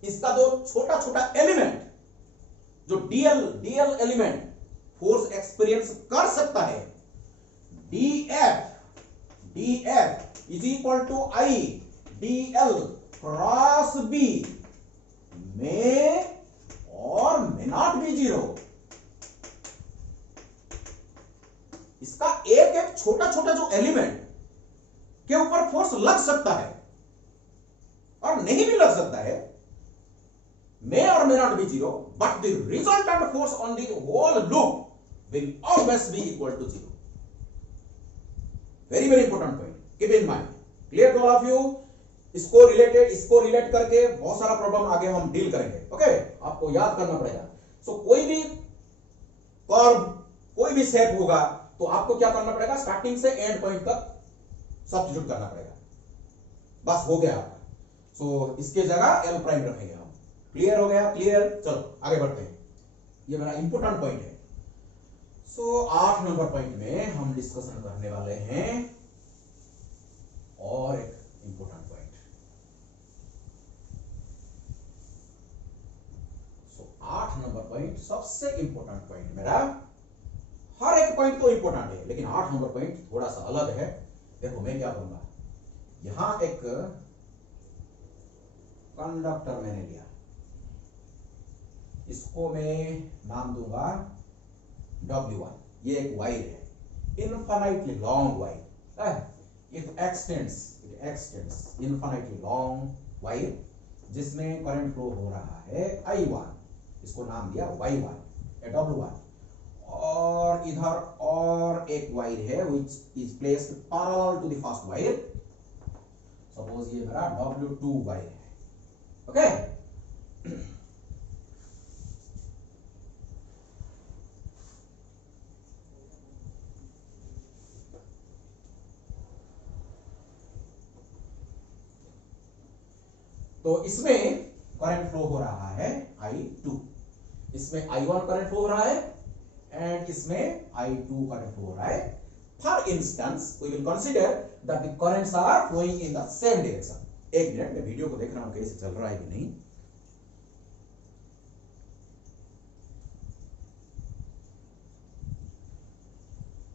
इसका जो छोटा छोटा एलिमेंट, जो डीएल एलिमेंट फोर्स एक्सपीरियंस कर सकता है, DF is equal to I DL cross B, में और मे नॉट बी जीरो। इसका एक एक छोटा छोटा जो एलिमेंट के ऊपर फोर्स लग सकता है और नहीं भी लग सकता है, may or may not be zero, but the resultant force on the whole loop will always be equal to zero. Very very important point, keep in mind, clear to all of you? इसको relate करके बहुत सारा problem आगे हम deal करेंगे। Okay, आपको याद करना पड़ेगा। सो कोई भी कर्व, कोई भी शेप होगा तो आपको क्या करना पड़ेगा, स्टार्टिंग से एंड पॉइंट तक सब्स्टिट्यूट करना पड़ेगा, बस हो गया आपका। सो इसके जगह एल प्राइम रखेंगे हम। क्लियर हो गया? क्लियर। चलो आगे बढ़ते हैं, ये मेरा इंपॉर्टेंट पॉइंट है। सो 8 नंबर पॉइंट में हम डिस्कशन करने वाले हैं और एक इंपॉर्टेंट पॉइंट। सो 8 नंबर पॉइंट सबसे इंपॉर्टेंट पॉइंट मेरा, हर एक पॉइंट तो इंपॉर्टेंट है लेकिन 8 नंबर पॉइंट थोड़ा सा अलग है। देखो मैं क्या करूंगा, यहां एक कंडक्टर मैंने लिया, इसको मैं नाम दूंगा W1, ये एक वायर है, infinitely long wire, it extends infinitely long wire, जिसमें करंट फ्लो हो रहा है I1, इसको नाम दिया Y1 W1। और इधर और एक वायर है which is placed parallel to the first wire, suppose ये मेरा W2 वायर है। ओके। तो इसमें करंट फ्लो हो रहा है I2, इसमें I1 करंट फ्लो हो रहा है एंड इसमें I2 करंट फ्लो हो रहा है। For instance we will consider that the currents are flowing in the same direction. एक मिनट, मैं वीडियो को देख रहा हूं कैसे चल रहा है कि नहीं।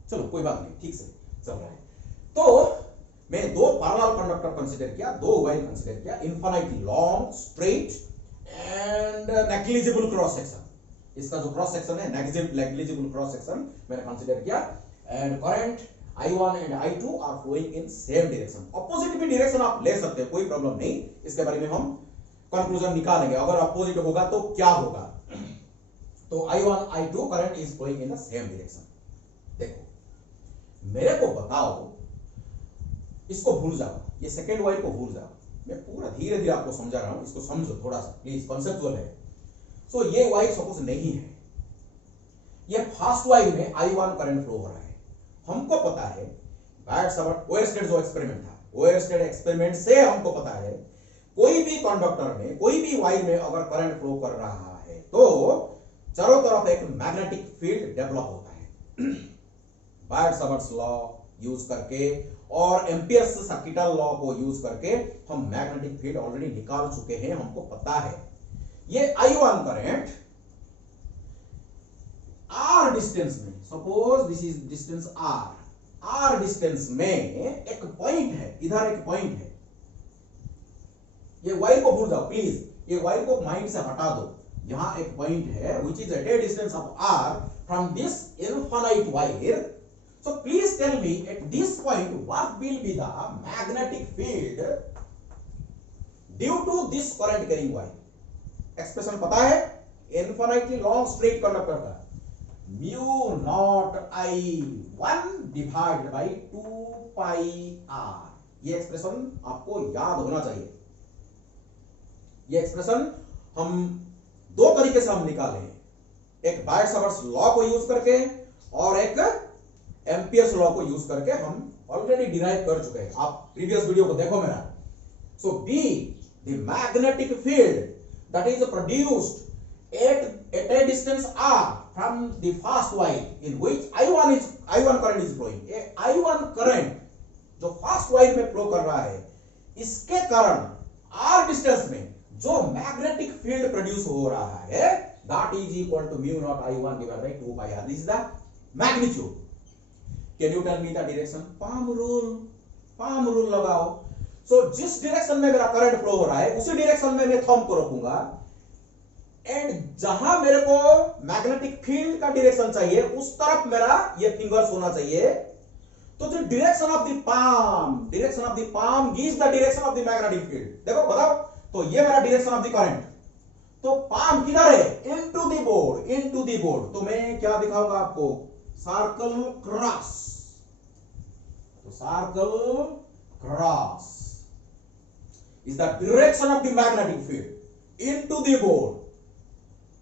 चलो कोई बात नहीं, ठीक से चल रहा है। तो मैं दो पैरेलल कंडक्टर कंसीडर किया, दो वायर कंसीडर किया, infinitely long, straight and negligible cross section. इसका जो क्रॉस सेक्शन है नेग्लिजिबल क्रॉस सेक्शन मैंने कंसीडर किया and current I1 and I2 are flowing in same direction. Opposite भी डायरेक्शन आप ले सकते हैं, कोई प्रॉब्लम नहीं, इसके बारे में हम कंक्लूजन निकालेंगे अगर अपोजिट होगा तो क्या होगा। तो I1 I2 current is flowing in the same direction. देखो मेरे को बताओ, इसको भूल जाओ, ये सेकेंड वायर को भूल जाओ, मैं पूरा धीरे धीरे आपको समझा रहा हूं, इसको समझो थोड़ा सा प्लीज, कॉन्सेप्चुअल है। सो ये वायर सपोज नहीं है, ये फर्स्ट वायर में I1 करंट फ्लो हो रहा है। हमको पता है बायट-सावर्त ओयरस्टेड जो एक्सपेरिमेंट था, ओयरस्टेड एक्सपेरिमेंट से हमको पता है कोई भी कंडक्टर में, कोई भी वायर में अगर करंट फ्लो कर रहा है तो चारों तरफ एक मैग्नेटिक फील्ड डेवलप होता है। बायट-सावर्त लॉ यूज करके और एम्पियर्स सर्किटल लॉ को यूज करके हम मैग्नेटिक फील्ड ऑलरेडी निकाल चुके हैं, हमको पता है। ये I1 करंट R डिस्टेंस में, suppose this is distance R distance में एक पॉइंट है, इधर एक पॉइंट है। ये वायर को भूल जाओ प्लीज, ये वायर को माइंड से हटा दो। यहां एक पॉइंट है which is at a distance of R from this infinite wire. So please tell me at this point what will be the magnetic field due to this current carrying wire. Expression पता है infinitely long straight conductor का, mu naught I1 divided by 2 pi R। ये expression आपको याद होना चाहिए। ये expression हम दो तरीके से हम निकाले हैं, एक बायट-सावर्त लॉ को यूज करके और एक एम्पियर्स लॉ को यूज करके हम ऑलरेडी डिराइव कर चुके हैं। आप प्रीवियस वीडियो को देखो मेरा। So B the magnetic field that is produced at a distance R from the first wire in which I1 current is flowing। I1 current जो फर्स्ट वायर में फ्लो कर रहा है, इसके कारण R डिस्टेंस में जो मैग्नेटिक फील्ड प्रोड्यूस हो रहा है that is equal to mu naught I1 divided by 2 pi R। This is the magnitude। Can you tell me the direction? palm rule लगाओ। सो जिस डायरेक्शन में मेरा करंट फ्लो हो रहा है उसी डायरेक्शन में मैं थंब को रखूंगा एंड जहां मेरे को मैग्नेटिक फील्ड का डायरेक्शन चाहिए उस तरफ मेरा ये फिंगर्स होना चाहिए। तो जो direction of the palm gives the direction of the magnetic field. देखो बताओ, तो ये मेरा डायरेक्शन ऑफ द करंट, तो पाम किधर है? Into the board. तो मैं क्या दिखाऊंगा आपको? Circle cross. तो circle cross is the direction of the magnetic field into the board,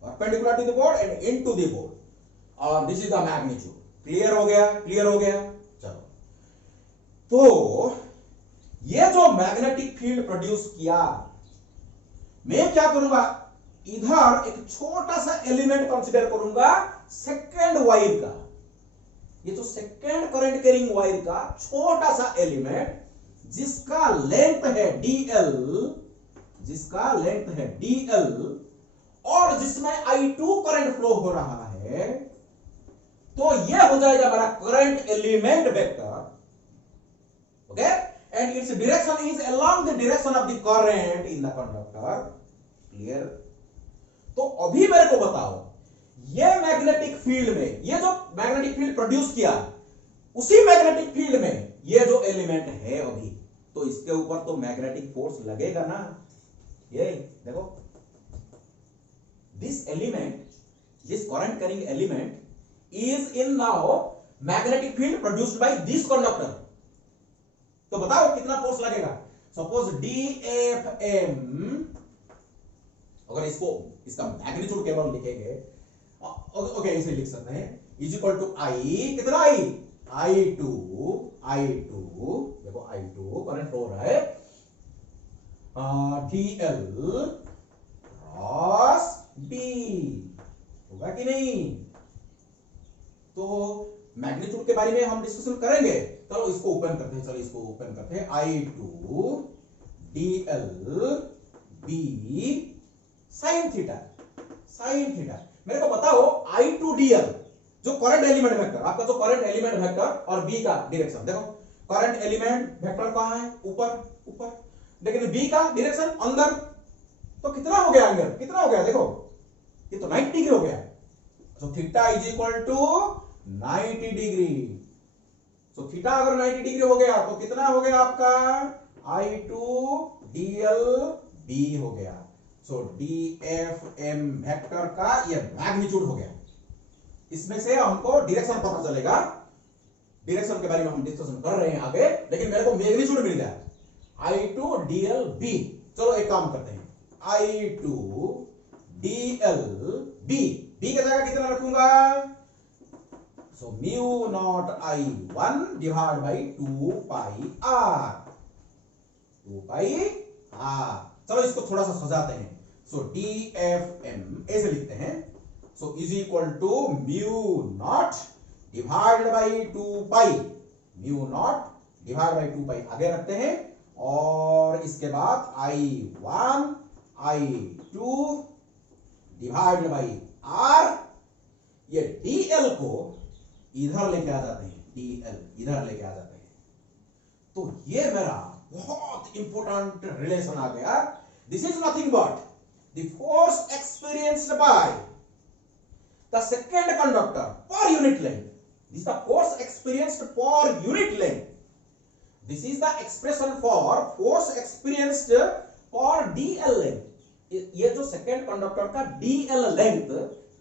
perpendicular to the board and into the board, और this is the magnitude। Clear हो गया? चलो, तो ये जो मैग्नेटिक फील्ड प्रोड्यूस किया, मैं क्या करूंगा? इधर एक छोटा सा एलिमेंट कंसीडर करूंगा सेकेंड वायर का। ये जो सेकेंड करंट कैरिंग वायर का छोटा सा एलिमेंट जिसका लेंथ है dl और जिसमें I2 करंट फ्लो हो रहा है, तो यह हो जाएगा मेरा current element vector. Okay, and its direction is along the direction of the current in the conductor. Clear? तो अभी मेरे को बताओ, ये मैग्नेटिक फील्ड में, ये जो मैग्नेटिक फील्ड प्रोड्यूस किया, उसी मैग्नेटिक फील्ड में ये जो एलिमेंट है अभी, तो इसके ऊपर तो मैग्नेटिक फोर्स लगेगा ना। ये देखो, this element, this current carrying element is in now magnetic field produced by this conductor. तो बताओ कितना फोर्स लगेगा? सपोज DFM अगर इसको इसका मैग्नीट्यूड केवल लिखेंगे, ओके इसे लिख सकते हैं इज इक्वल टू आई, कितना आई टू देखो आई टू करंट फ्लो हो रहा है DL क्रॉस B, होगा कि नहीं? तो मैग्नीट्यूड के बारे में हम डिस्कशन करेंगे। चलो इसको ओपन करते हैं, I to DL B sine theta. मेरे को बताओ आई टू DL जो करंट एलिमेंट वेक्टर, आपका जो करंट एलिमेंट वेक्टर और B का डायरेक्शन, देखो करंट एलिमेंट वेक्टर कहां है? ऊपर, लेकिन B का डायरेक्शन अंदर, तो कितना हो गया एंगल? देखो ये तो 90 डिग्री हो गया। तो theta is equal to 90 degree. तो थीटा अगर 90 डिग्री हो गया तो कितना हो गया आपका? आई टू DL B हो गया। सो DFM वेक्टर का ये मैग्नीट्यूड हो गया। इसमें से हमको डायरेक्शन पता चलेगा, डायरेक्शन के बारे में हम डिस्कशन कर रहे हैं आगे, लेकिन मेरे को मैग्नीट्यूड मिल गया आई टू DL B। चलो एक काम करते हैं, आई टू DL B की जगह कितना रखूंगा? So mu naught I1 divide by 2 pi R। चलो इसको थोड़ा सा सजाते हैं। सो DFM ऐसे लिखते हैं, so is equal to mu naught divide by 2 pi आगे रखते हैं, और इसके बाद I1 I2 divide by R। ये DL को इधर लेके आ जाते हैं, तो ये मेरा बहुत इंपॉर्टेंट रिलेशन आ गया। This is nothing but the force experienced by the second conductor पर unit length. This is the force experienced पर unit length. This is the expression for force experienced for DL length. ये जो second conductor का DL length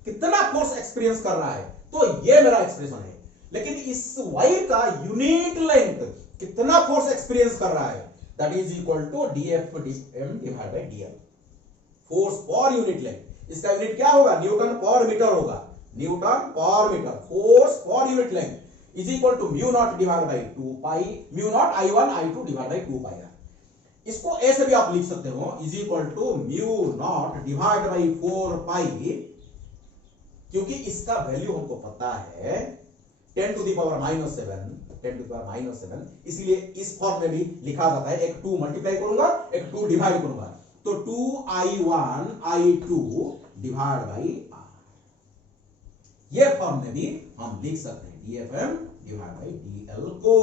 कितना force experience कर रहा है, तो ये मेरा एक्सप्रेशन है। लेकिन इस वायर का यूनिट लेंथ कितना फोर्स एक्सपीरियंस कर रहा है, that is equal to DFM divide by DL, force पर यूनिट लेंथ। इसका यूनिट क्या होगा? न्यूटन पर मीटर होगा, फोर्स पर unit length is equal to mu naught divide by 2 pi, mu naught I1 I2 divide by 2 pi. इसको ऐसे भी आप लिख सकते हो, is equal to mu naught divide by 4 pi, क्योंकि इसका वैल्यू हमको पता है 10 टू द पावर -7, इसलिए इस फॉर्म में भी लिखा जाता है। एक 2 मल्टीप्लाई करूंगा, एक 2 डिवाइड करूंगा, तो 2I1 I2 divide by R। ये फॉर्म में भी हम लिख सकते हैं DFM डिवाइड बाई DL को।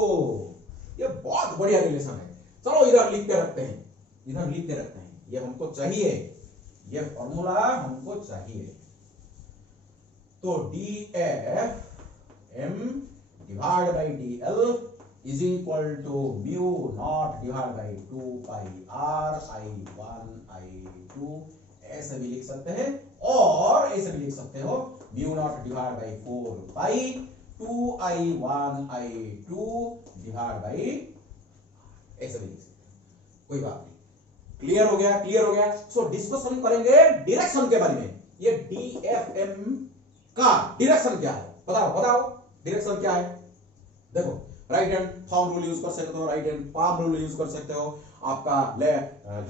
ये बहुत बढ़िया रिलेशन है। चलो इधर लिख के रखते हैं, ये हमको चाहिए, ये फॉर्मूला हमको चाहिए। तो DFM divide by DL is equal to mu naught divide by 2 pi R I1 I2, ऐसे भी लिख सकते हैं, और ऐसे भी लिख सकते हो mu naught divide by 4 pi 2I1 I2 divide by, ऐसे भी लिख सकते हैं, कोई बात नहीं। क्लियर हो गया। सो डिस्कशन करेंगे डायरेक्शन के बारे में। ये DFM का डायरेक्शन क्या है? बताओ डायरेक्शन क्या है? देखो right hand thumb rule use कर सकते हो, right hand palm rule use कर सकते हो, आपका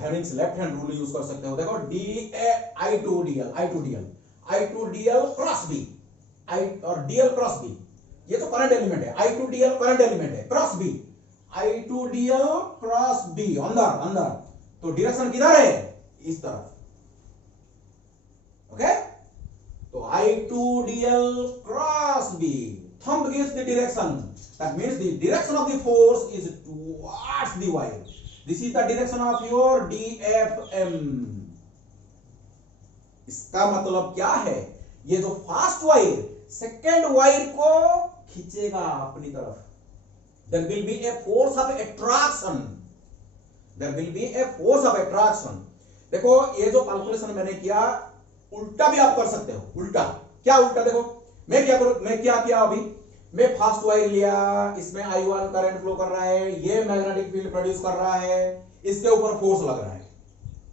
Fleming's left hand rule use कर सकते हो। देखो I to DL cross B, और DL क्रॉस B, ये तो करंट एलिमेंट है। I to DL current element है, cross B, I to DL cross B अंदर, तो डायरेक्शन किधर है? इस तरफ। ओके, तो I to DL cross B, thumb gives the direction, that means the direction of the force is towards the wire. This is the direction of your DFM. इसका मतलब क्या है? ये जो फास्ट वायर सेकेंड वायर को खींचेगा अपनी तरफ। There will be a force of attraction. देखो ये जो कैलकुलेशन मैंने किया, उल्टा भी आप कर सकते हो। उल्टा देखो मैं क्या किया अभी, मैं फास्ट वायर लिया, इसमें I1 करंट फ्लो कर रहा है, ये मैग्नेटिक फील्ड प्रोड्यूस कर रहा है, इसके ऊपर फोर्स लग रहा है।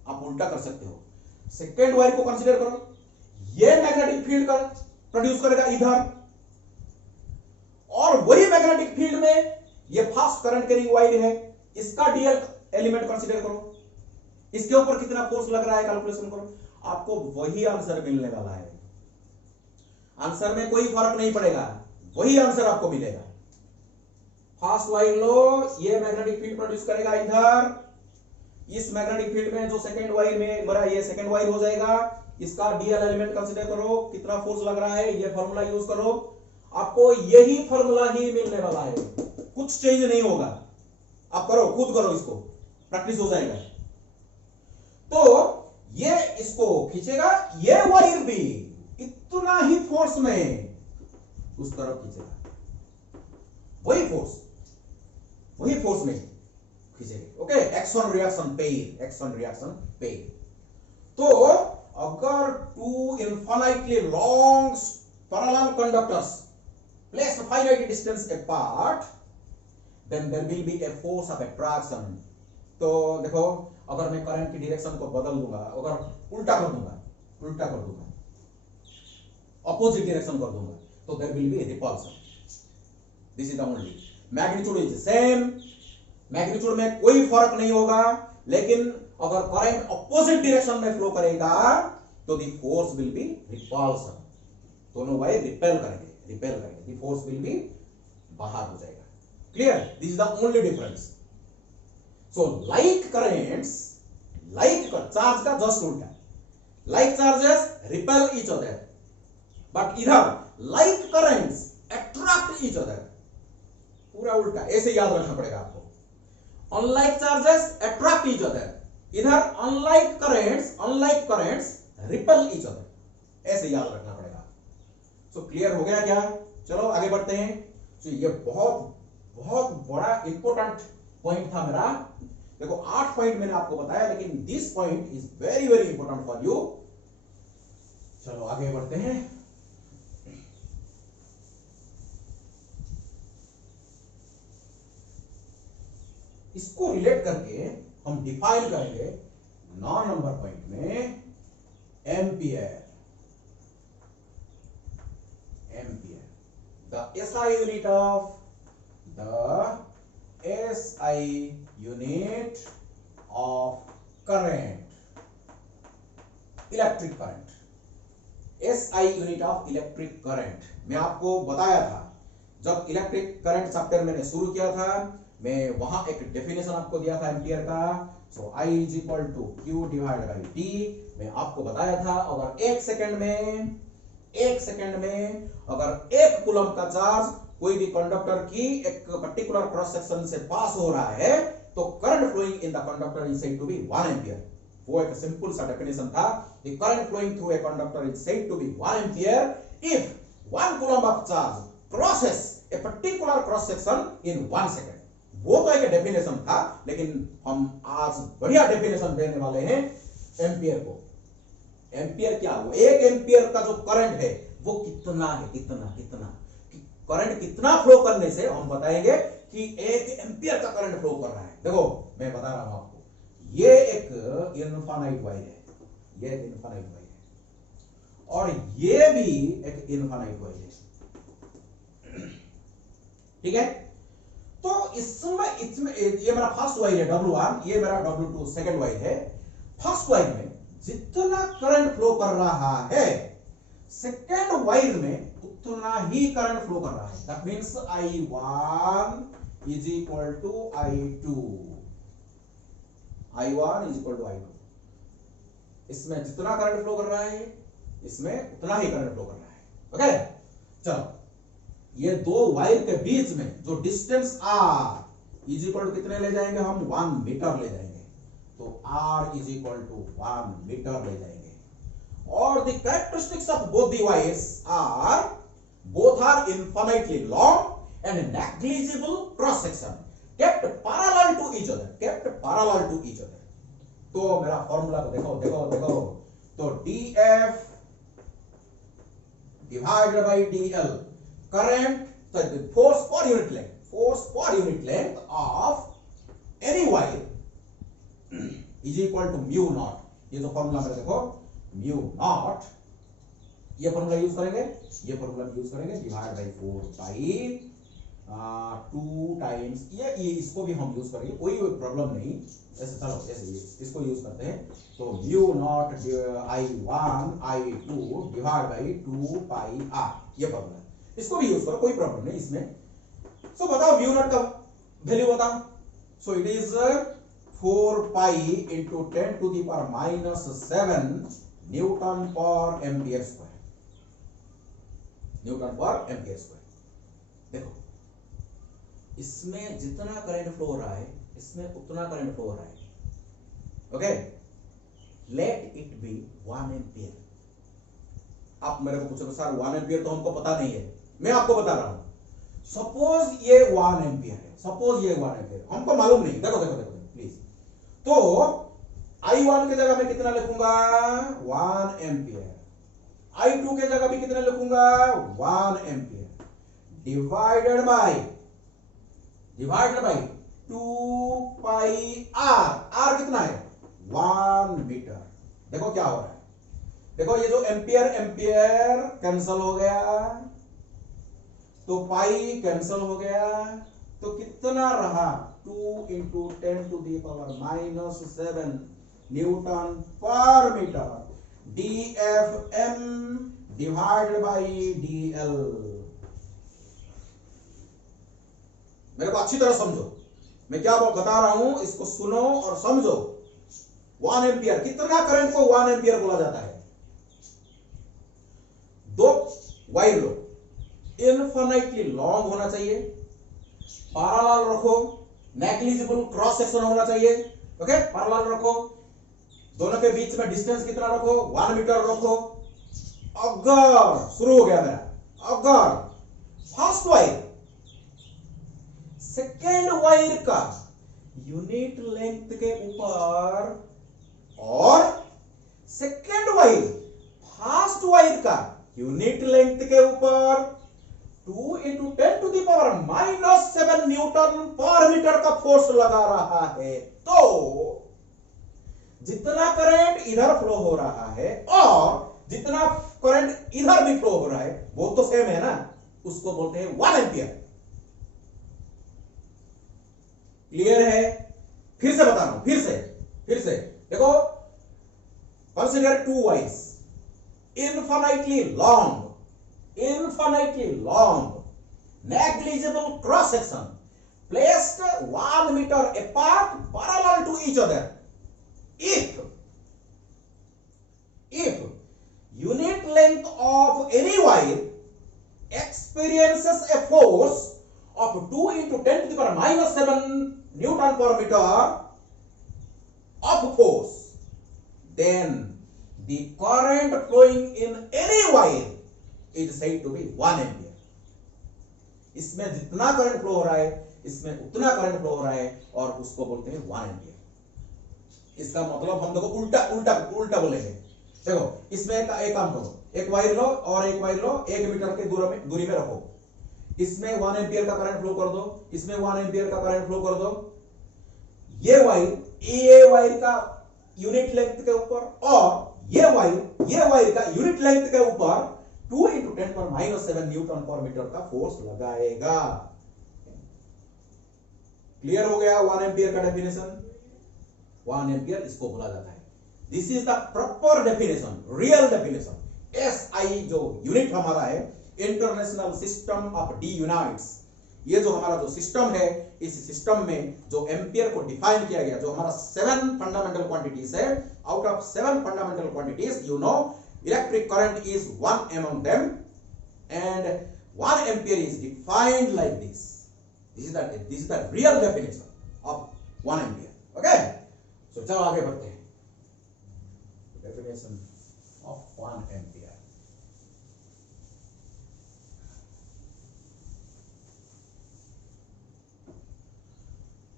आप उल्टा कर सकते हो। सेकेंड वायर को कंसीडर करो, ये मैग्नेटिक फील्ड का प्रोड्यूस करेगा इधर, और वही मैग्नेटिक फील्ड में ये फास्ट करंट कैरिंग वायर है, इसका डीएल एलिमेंट कंसीडर करो, इसके ऊपर कितना फोर्स लग रहा है कैलकुलेशन करो, आपको वही आंसर मिलने वाला है। आंसर में कोई फर्क नहीं पड़ेगा, वही आंसर आपको मिलेगा। फास्ट वायर लो, ये मैग्नेटिक फील्ड प्रोड्यूस करेगा इधर, इस मैग्नेटिक फील्ड में जो सेकंड वायर में मेरा ये सेकंड वायर हो जाएगा, इसका डीएल एलिमेंट कंसीडर करो, कितना फोर्स लग रहा है, ये फॉर्मूला यूज करो, आपको यही फॉर्मूला ही मिलने वाला है, कुछ चेंज नहीं होगा। आप करो, खुद करो, इसको प्रैक्टिस हो जाएगा। तो ये इसको खींचेगा, ये वायर भी इतना ही फोर्स में उस तरफ खींचेगा, वही फोर्स में खींचेगा। Okay, action reaction pair, action reaction pair. तो अगर two infinitely long parallel conductors placed finite distance apart, then there will be a force of attraction. तो देखो, अगर मैं करंट की डायरेक्शन को बदल दूंगा, अगर उल्टा कर दूंगा, ऑपोजिट डायरेक्शन कर दूंगा, तो there will be a repulsion. This is the only. Magnitude is same, magnitude में कोई फर्क नहीं होगा, लेकिन अगर करंट ऑपोजिट डायरेक्शन में फ्लो करेगा तो the force will be repulsion, दोनों वायर रिपेल करेंगे, द फोर्स विल बी बाहर हो जाएगा। Clear? This is the only difference. So like currents, like charge का जस्ट उल्टा, like charges repel each other, but इधर like currents attract each other, पूरा उल्टा, ऐसे याद रखना पड़ेगा आपको। Unlike charges attract each other, इधर unlike currents repel each other, ऐसे याद रखना पड़ेगा। तो क्लियर हो गया क्या? चलो आगे बढ़ते हैं। तो ये बहुत बहुत बड़ा इंपॉर्टेंट पॉइंट था मेरा। देखो 8 पॉइंट मैंने आपको बताया, लेकिन this point is very very important for you. चलो आगे बढ़ते हैं। इसको रिलेट करके हम डिफाइन करेंगे 9 नंबर पॉइंट में ampere. The SI unit of current, electric current, SI unit of electric current. मैं आपको बताया था जब इलेक्ट्रिक करंट चैप्टर मैंने शुरू किया था, मैं वहां एक डेफिनेशन आपको दिया था एम्पियर का। So I is equal to Q divide by T। मैं आपको बताया था अगर एक सेकंड में अगर 1 कूलम का चार्ज कोई भी कंडक्टर की एक पर्टिकुलर क्रॉस सेक्शन से पास हो रहा है, तो current flowing in the conductor is said to be 1 ampere. वो एक सिंपल सा डेफिनेशन था। The current flowing through a conductor is said to be 1 ampere if 1 coulomb of charge crosses a particular cross section in 1 second. वो तो एक definition था, लेकिन हम आज बढ़िया डेफिनेशन देने वाले हैं एम्पियर को। एम्पियर क्या? वो 1 एम्पियर का जो करंट है वो कितना है, कितना करंट कितना फ्लो करने से हम बताएंगे कि 1 एम्पियर का करंट फ्लो कर रहा है। देखो मैं बता रहा हूं आपको, ये एक इनफाइनाइट वायर है, और ये भी एक इनफाइनाइट वायर है। ठीक है? तो इसमें ये मेरा फर्स्ट वायर है W1, ये मेरा W2 सेकंड वायर है। फर्स्ट वायर में जितना करंट फ्लो कर रहा है, सेकेंड वायर में उतना ही करंट फ्लो कर रहा है। That means I1 is equal to I2, इसमें जितना करंट फ्लो कर रहा है, इसमें उतना ही करंट फ्लो कर रहा है। ओके, चलो ये दो वायर के बीच में जो distance R is equal to कितने ले जाएंगे हम? 1 मीटर ले जाएंगे। तो R is equal to 1 metre ले जाएंगे। और the characteristics of both the wires are both are infinitely long and negligible cross section kept parallel to each other, तो मेरा फॉर्मूला को देखो तो dF divided by dl current, the force per unit length of any wire is equal to mu naught. ये जो formula मेरे देखो mu naught, ये फॉर्मूला यूज करेंगे, ये फॉर्मूला यूज करेंगे, डिवाइड बाई 4 पाई 2 टाइम्स ये इसको भी हम यूज करेंगे, कोई प्रॉब्लम नहीं। ऐसे चलो ऐसे इसको यूज करते हैं, तो mu naught I1 I2 divide by 2 pi r, ये फॉर्मूला, इसको भी यूज करो, कोई प्रॉब्लम नहीं इसमें। सो बताओ म्यू नॉट का वैल्यू बताओ। So it is 4 pi into 10 to the power minus 7 newton पर एम्पियर स्क्वायर, न्यूटन पर एम्पियर स्क्वायर। देखो इसमें जितना करंट फ्लो हो रहा है इसमें उतना करंट फ्लो हो रहा है। Okay, let it be 1 ampere. आप मेरे को पूछोगे सर 1 एम्पियर तो हमको पता नहीं है, मैं आपको बता रहा हूं। सपोज ये 1 एम्पियर है, सपोज ये 1 एम्पियर, हमको मालूम नहीं। देखो देखो देखो प्लीज, तो I1 की जगह में कितना लिखूंगा 1 एम्पियर, I2 की जगह भी कितना लिखूंगा 1 ampere, divided by 2 pi r कितना है 1 मीटर। देखो क्या हो रहा है, देखो ये जो एम्पियर एम्पियर कैंसल हो गया, तो पाई कैंसल हो गया, तो कितना रहा 2 into 10 to the power minus 7 newton पर metre, DFM divided by DL। मेरे को अच्छी तरह समझो, मैं क्या बता रहा हूं, इसको सुनो और समझो। 1 एम्पियर, कितना करंट को 1 एम्पियर बोला जाता है? दो वायर लो, इनफिनिटली लॉन्ग होना चाहिए, पैरेलल रखो, नेग्लिजिबल क्रॉस सेक्शन होना चाहिए। ओके, पैरेलल रखो, दोनों के बीच में डिस्टेंस कितना रखो 1 मीटर रखो। अगर शुरू हो गया मेरा, अगर फर्स्ट वायर सेकेंड वायर का यूनिट लेंथ के ऊपर और सेकेंड वायर फर्स्ट वायर का यूनिट लेंथ के ऊपर 2 into 10 to the power minus 7 newton पर मीटर का फोर्स लगा रहा है, तो जितना करंट इधर फ्लो हो रहा है और जितना करंट इधर भी फ्लो हो रहा है वो तो सेम है ना, उसको बोलते हैं 1 एम्पियर। क्लियर है? फिर से बता रहा हूं, फिर से देखो, consider 2 wires, infinitely long, negligible cross section, placed 1 meter apart, parallel to each other. If unit length of any wire experiences a force of 2 into 10 to the power minus 7 Newton per meter of force, then the current flowing in any wire is said to be 1 ampere. इसमें जितना current flow हो रहा है इसमें उतना current flow हो रहा है और उसको बोलते हैं 1 एम्पियर। इसका मतलब हम देखो उल्टा बोलेंगे। देखो इसमें एक काम करो, एक वायर लो और एक वायर लो, 1 मीटर के दूरी में रखो, इसमें 1 एम्पियर का करंट फ्लो कर दो, इसमें 1 एम्पियर का करंट फ्लो कर दो। ये वायर का यूनिट लेंथ के ऊपर और ये वायर का यूनिट लेंथ के ऊपर 2 इंटू 10 पर माइनस 7 न्यूटन पर मीटर का फोर्स लगाएगा। क्लियर हो गया 1 एम्पियर का डेफिनेशन? 1 एम्पियर इसको बोला जाता है। This is the proper definition, real definition. SI जो यूनिट हमारा है, international system of D units, ये जो हमारा जो सिस्टम है, इस सिस्टम में जो एम्पियर को डिफाइन किया गया, जो हमारा 7 फंडामेंटल क्वांटिटीज है, out of 7 fundamental quantities you know electric current is one among them and 1 ampere is defined like this. This is the real definition of 1 ampere. Okay, so चलो आगे बढ़ते हैं। Definition of 1 ampere.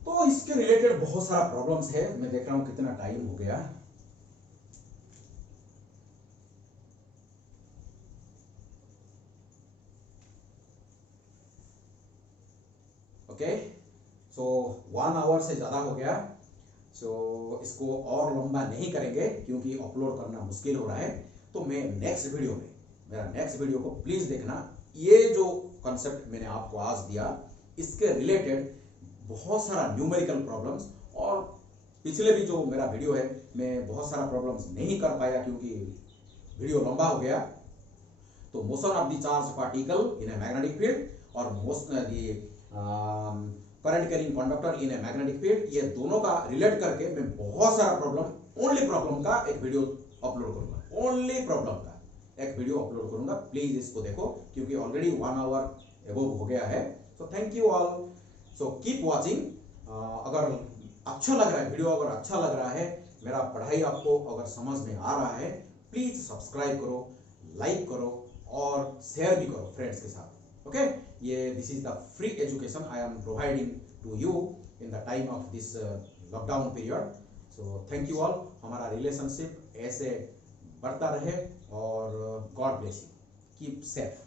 तो इसके related बहुत सारा problems है, मैं देख रहा हूं कितना टाइम हो गया। ओके, सो 1 आवर से ज्यादा हो गया। सो इसको और लंबा नहीं करेंगे क्योंकि अपलोड करना मुश्किल हो रहा है। तो मैं नेक्स्ट वीडियो में, मेरा नेक्स्ट वीडियो को प्लीज देखना। ये जो कॉन्सेप्ट मैंने आपको आज दिया, इसके रिलेटेड बहुत सारा न्यूमेरिकल प्रॉब्लम्स, और पिछले भी जो मेरा वीडियो है मैं बहुत सारा प्रॉब्लम्स नहीं कर पाया क्योंकि वीडियो लंबा हो गया। तो motion of the charge particle in a magnetic field और current carrying conductor in a magnetic field, ये दोनों का रिलेट करके मैं बहुत सारा प्रॉब्लम, ओनली प्रॉब्लम का एक वीडियो अपलोड करूंगा। ओनली प्रॉब्लम का एक वीडियो अपलोड करूंगा। प्लीज इसको देखो क्योंकि ऑलरेडी 1 आवर एबोव हो गया है। सो thank you all. So keep watching. अगर अच्छा लग रहा है वीडियो, अगर अच्छा लग रहा है, मेरा पढ़ाई आपको अगर समझ में आ रहा है, प्लीज सब्सक्राइब करो, लाइक करो और शेयर भी करो फ्रेंड्स के साथ। ओके, ये this is the free education I am providing to you in the time of this lockdown period. So thank you all. हमारा रिलेशनशिप ऐसे बढ़ता रहे और God bless you. Keep safe.